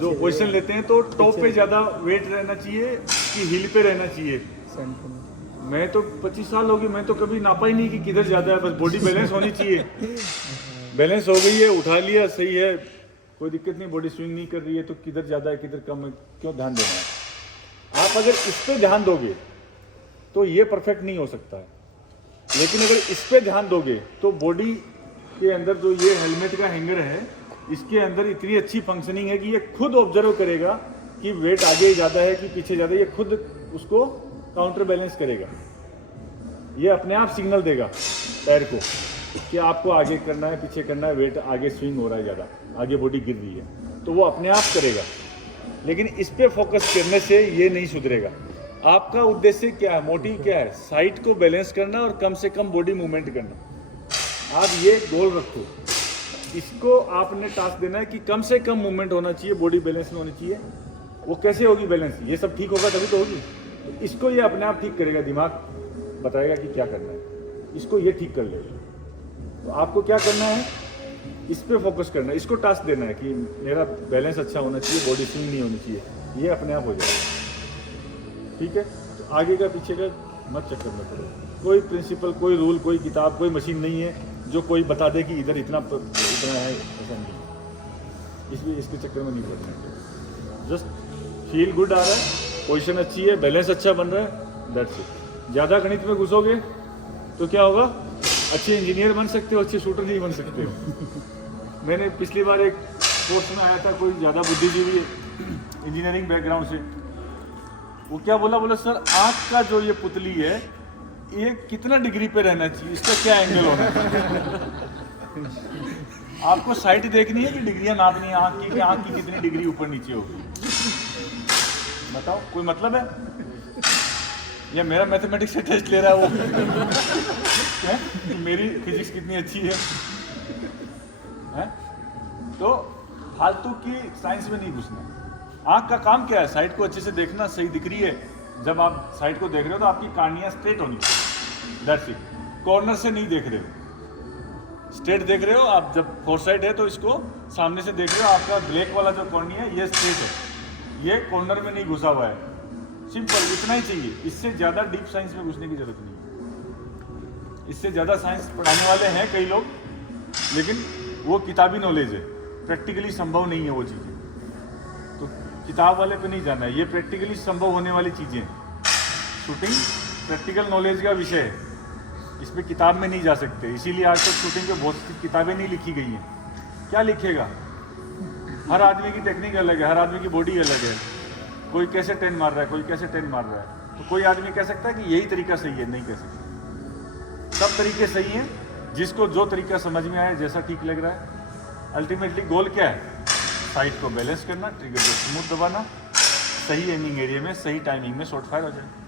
जो पोजीशन लेते हैं तो टॉप पे ज़्यादा वेट रहना चाहिए कि हिल पे रहना चाहिए। मैं तो 25 साल हो गए, मैं तो कभी नापा ही नहीं कि किधर ज़्यादा है, बस बॉडी बैलेंस होनी चाहिए। बैलेंस हो गई है, उठा लिया, सही है, कोई दिक्कत नहीं, बॉडी स्विंग नहीं कर रही है, तो किधर ज़्यादा है किधर कम है, क्यों ध्यान देना है। आप अगर इस पे ध्यान दोगे तो ये परफेक्ट नहीं हो सकता है, लेकिन अगर इस पे ध्यान दोगे तो बॉडी के अंदर जो ये हेलमेट का हैंगर है, इसके अंदर इतनी अच्छी फंक्शनिंग है कि ये खुद ऑब्जर्व करेगा कि वेट आगे ज़्यादा है कि पीछे ज़्यादा है, ये खुद उसको काउंटर बैलेंस करेगा। ये अपने आप सिग्नल देगा पैर को कि आपको आगे करना है, पीछे करना है, वेट आगे स्विंग हो रहा है ज़्यादा, आगे बॉडी गिर रही है, तो वो अपने आप करेगा। लेकिन इस पे फोकस करने से ये नहीं सुधरेगा। आपका उद्देश्य क्या है, मोटिव क्या है, साइट को बैलेंस करना और कम से कम बॉडी मूवमेंट करना। आप ये गोल रखो, इसको आपने टास्क देना है कि कम से कम मूवमेंट होना चाहिए, बॉडी बैलेंस में होनी चाहिए। वो कैसे होगी बैलेंस, ये सब ठीक होगा तभी तो होगी। तो इसको ये अपने आप ठीक करेगा, दिमाग बताएगा कि क्या करना है, इसको ये ठीक कर लेगा। तो आपको क्या करना है, इस पे फोकस करना है, इसको टास्क देना है कि मेरा बैलेंस अच्छा होना चाहिए, बॉडी स्विंग नहीं होनी चाहिए, ये अपने आप हो जाएगा। ठीक है, तो आगे का पीछे का मत चक्कर में पड़ो। कोई प्रिंसिपल, कोई रूल, कोई किताब, कोई मशीन नहीं है जो कोई बता दे कि इधर इतना है, ऐसा नहीं। इसलिए इसके चक्कर में नहीं पड़ना है। जस्ट फील गुड आ रहा है, पोजीशन अच्छी है, बैलेंस अच्छा बन रहा है, दैट्स इट। ज़्यादा गणित में घुसोगे तो क्या होगा, अच्छे इंजीनियर बन सकते हो, अच्छे शूटर नहीं बन सकते हो। मैंने पिछली बार एक कोर्स में आया था, कोई ज़्यादा बुद्धिजीवी इंजीनियरिंग बैकग्राउंड से, वो क्या बोला सर आँख का जो ये पुतली है ये कितना डिग्री पे रहना चाहिए, इसका क्या एंगल होना चाहिए। आपको साइट देखनी है कि डिग्रियां नापनी है आँख की, कि आँख की कितनी डिग्री ऊपर नीचे होगी, बताओ, कोई मतलब है? या मेरा मैथमेटिक्स से टेस्ट ले रहा है वो है? कि मेरी फिजिक्स कितनी अच्छी है? तो फालतू की साइंस में नहीं घुसना। आँख का काम क्या है, साइड को अच्छे से देखना, सही दिख रही है। जब आप साइड को देख रहे हो तो आपकी कॉर्निया स्ट्रेट होनी चाहिए, दैट्स इट। कॉर्नर से नहीं देख रहे हो, स्ट्रेट देख रहे हो आप। जब फोरसाइट है तो इसको सामने से देख रहे हो, आपका ब्लैक वाला जो कॉर्निया है ये स्ट्रेट है, ये कॉर्नर में नहीं घुसा हुआ है। सिंपल इतना ही चाहिए, इससे ज़्यादा डीप साइंस में घुसने की जरूरत नहीं। इससे ज़्यादा साइंस पढ़ाने वाले हैं कई लोग, लेकिन वो किताबी नॉलेज है, प्रैक्टिकली संभव नहीं है वो चीज़ें। तो किताब वाले पे नहीं जाना है, ये प्रैक्टिकली संभव होने वाली चीज़ें हैं। शूटिंग प्रैक्टिकल नॉलेज का विषय है, इसमें किताब में नहीं जा सकते, इसीलिए आज तक शूटिंग पे बहुत सी किताबें नहीं लिखी गई हैं। क्या लिखेगा? हर आदमी की टेक्निक अलग है, हर आदमी की बॉडी अलग है, कोई कैसे 10 मार रहा है, कोई कैसे 10 मार रहा है। तो कोई आदमी कह सकता है कि यही तरीका सही है, नहीं कह सकता। सब तरीके सही हैं, जिसको जो तरीका समझ में आए, जैसा ठीक लग रहा है। अल्टीमेटली गोल क्या है? साइड को बैलेंस करना, ट्रिगर को स्मूथ दबाना, सही एमिंग एरिया में सही टाइमिंग में शॉट फायर हो जाए।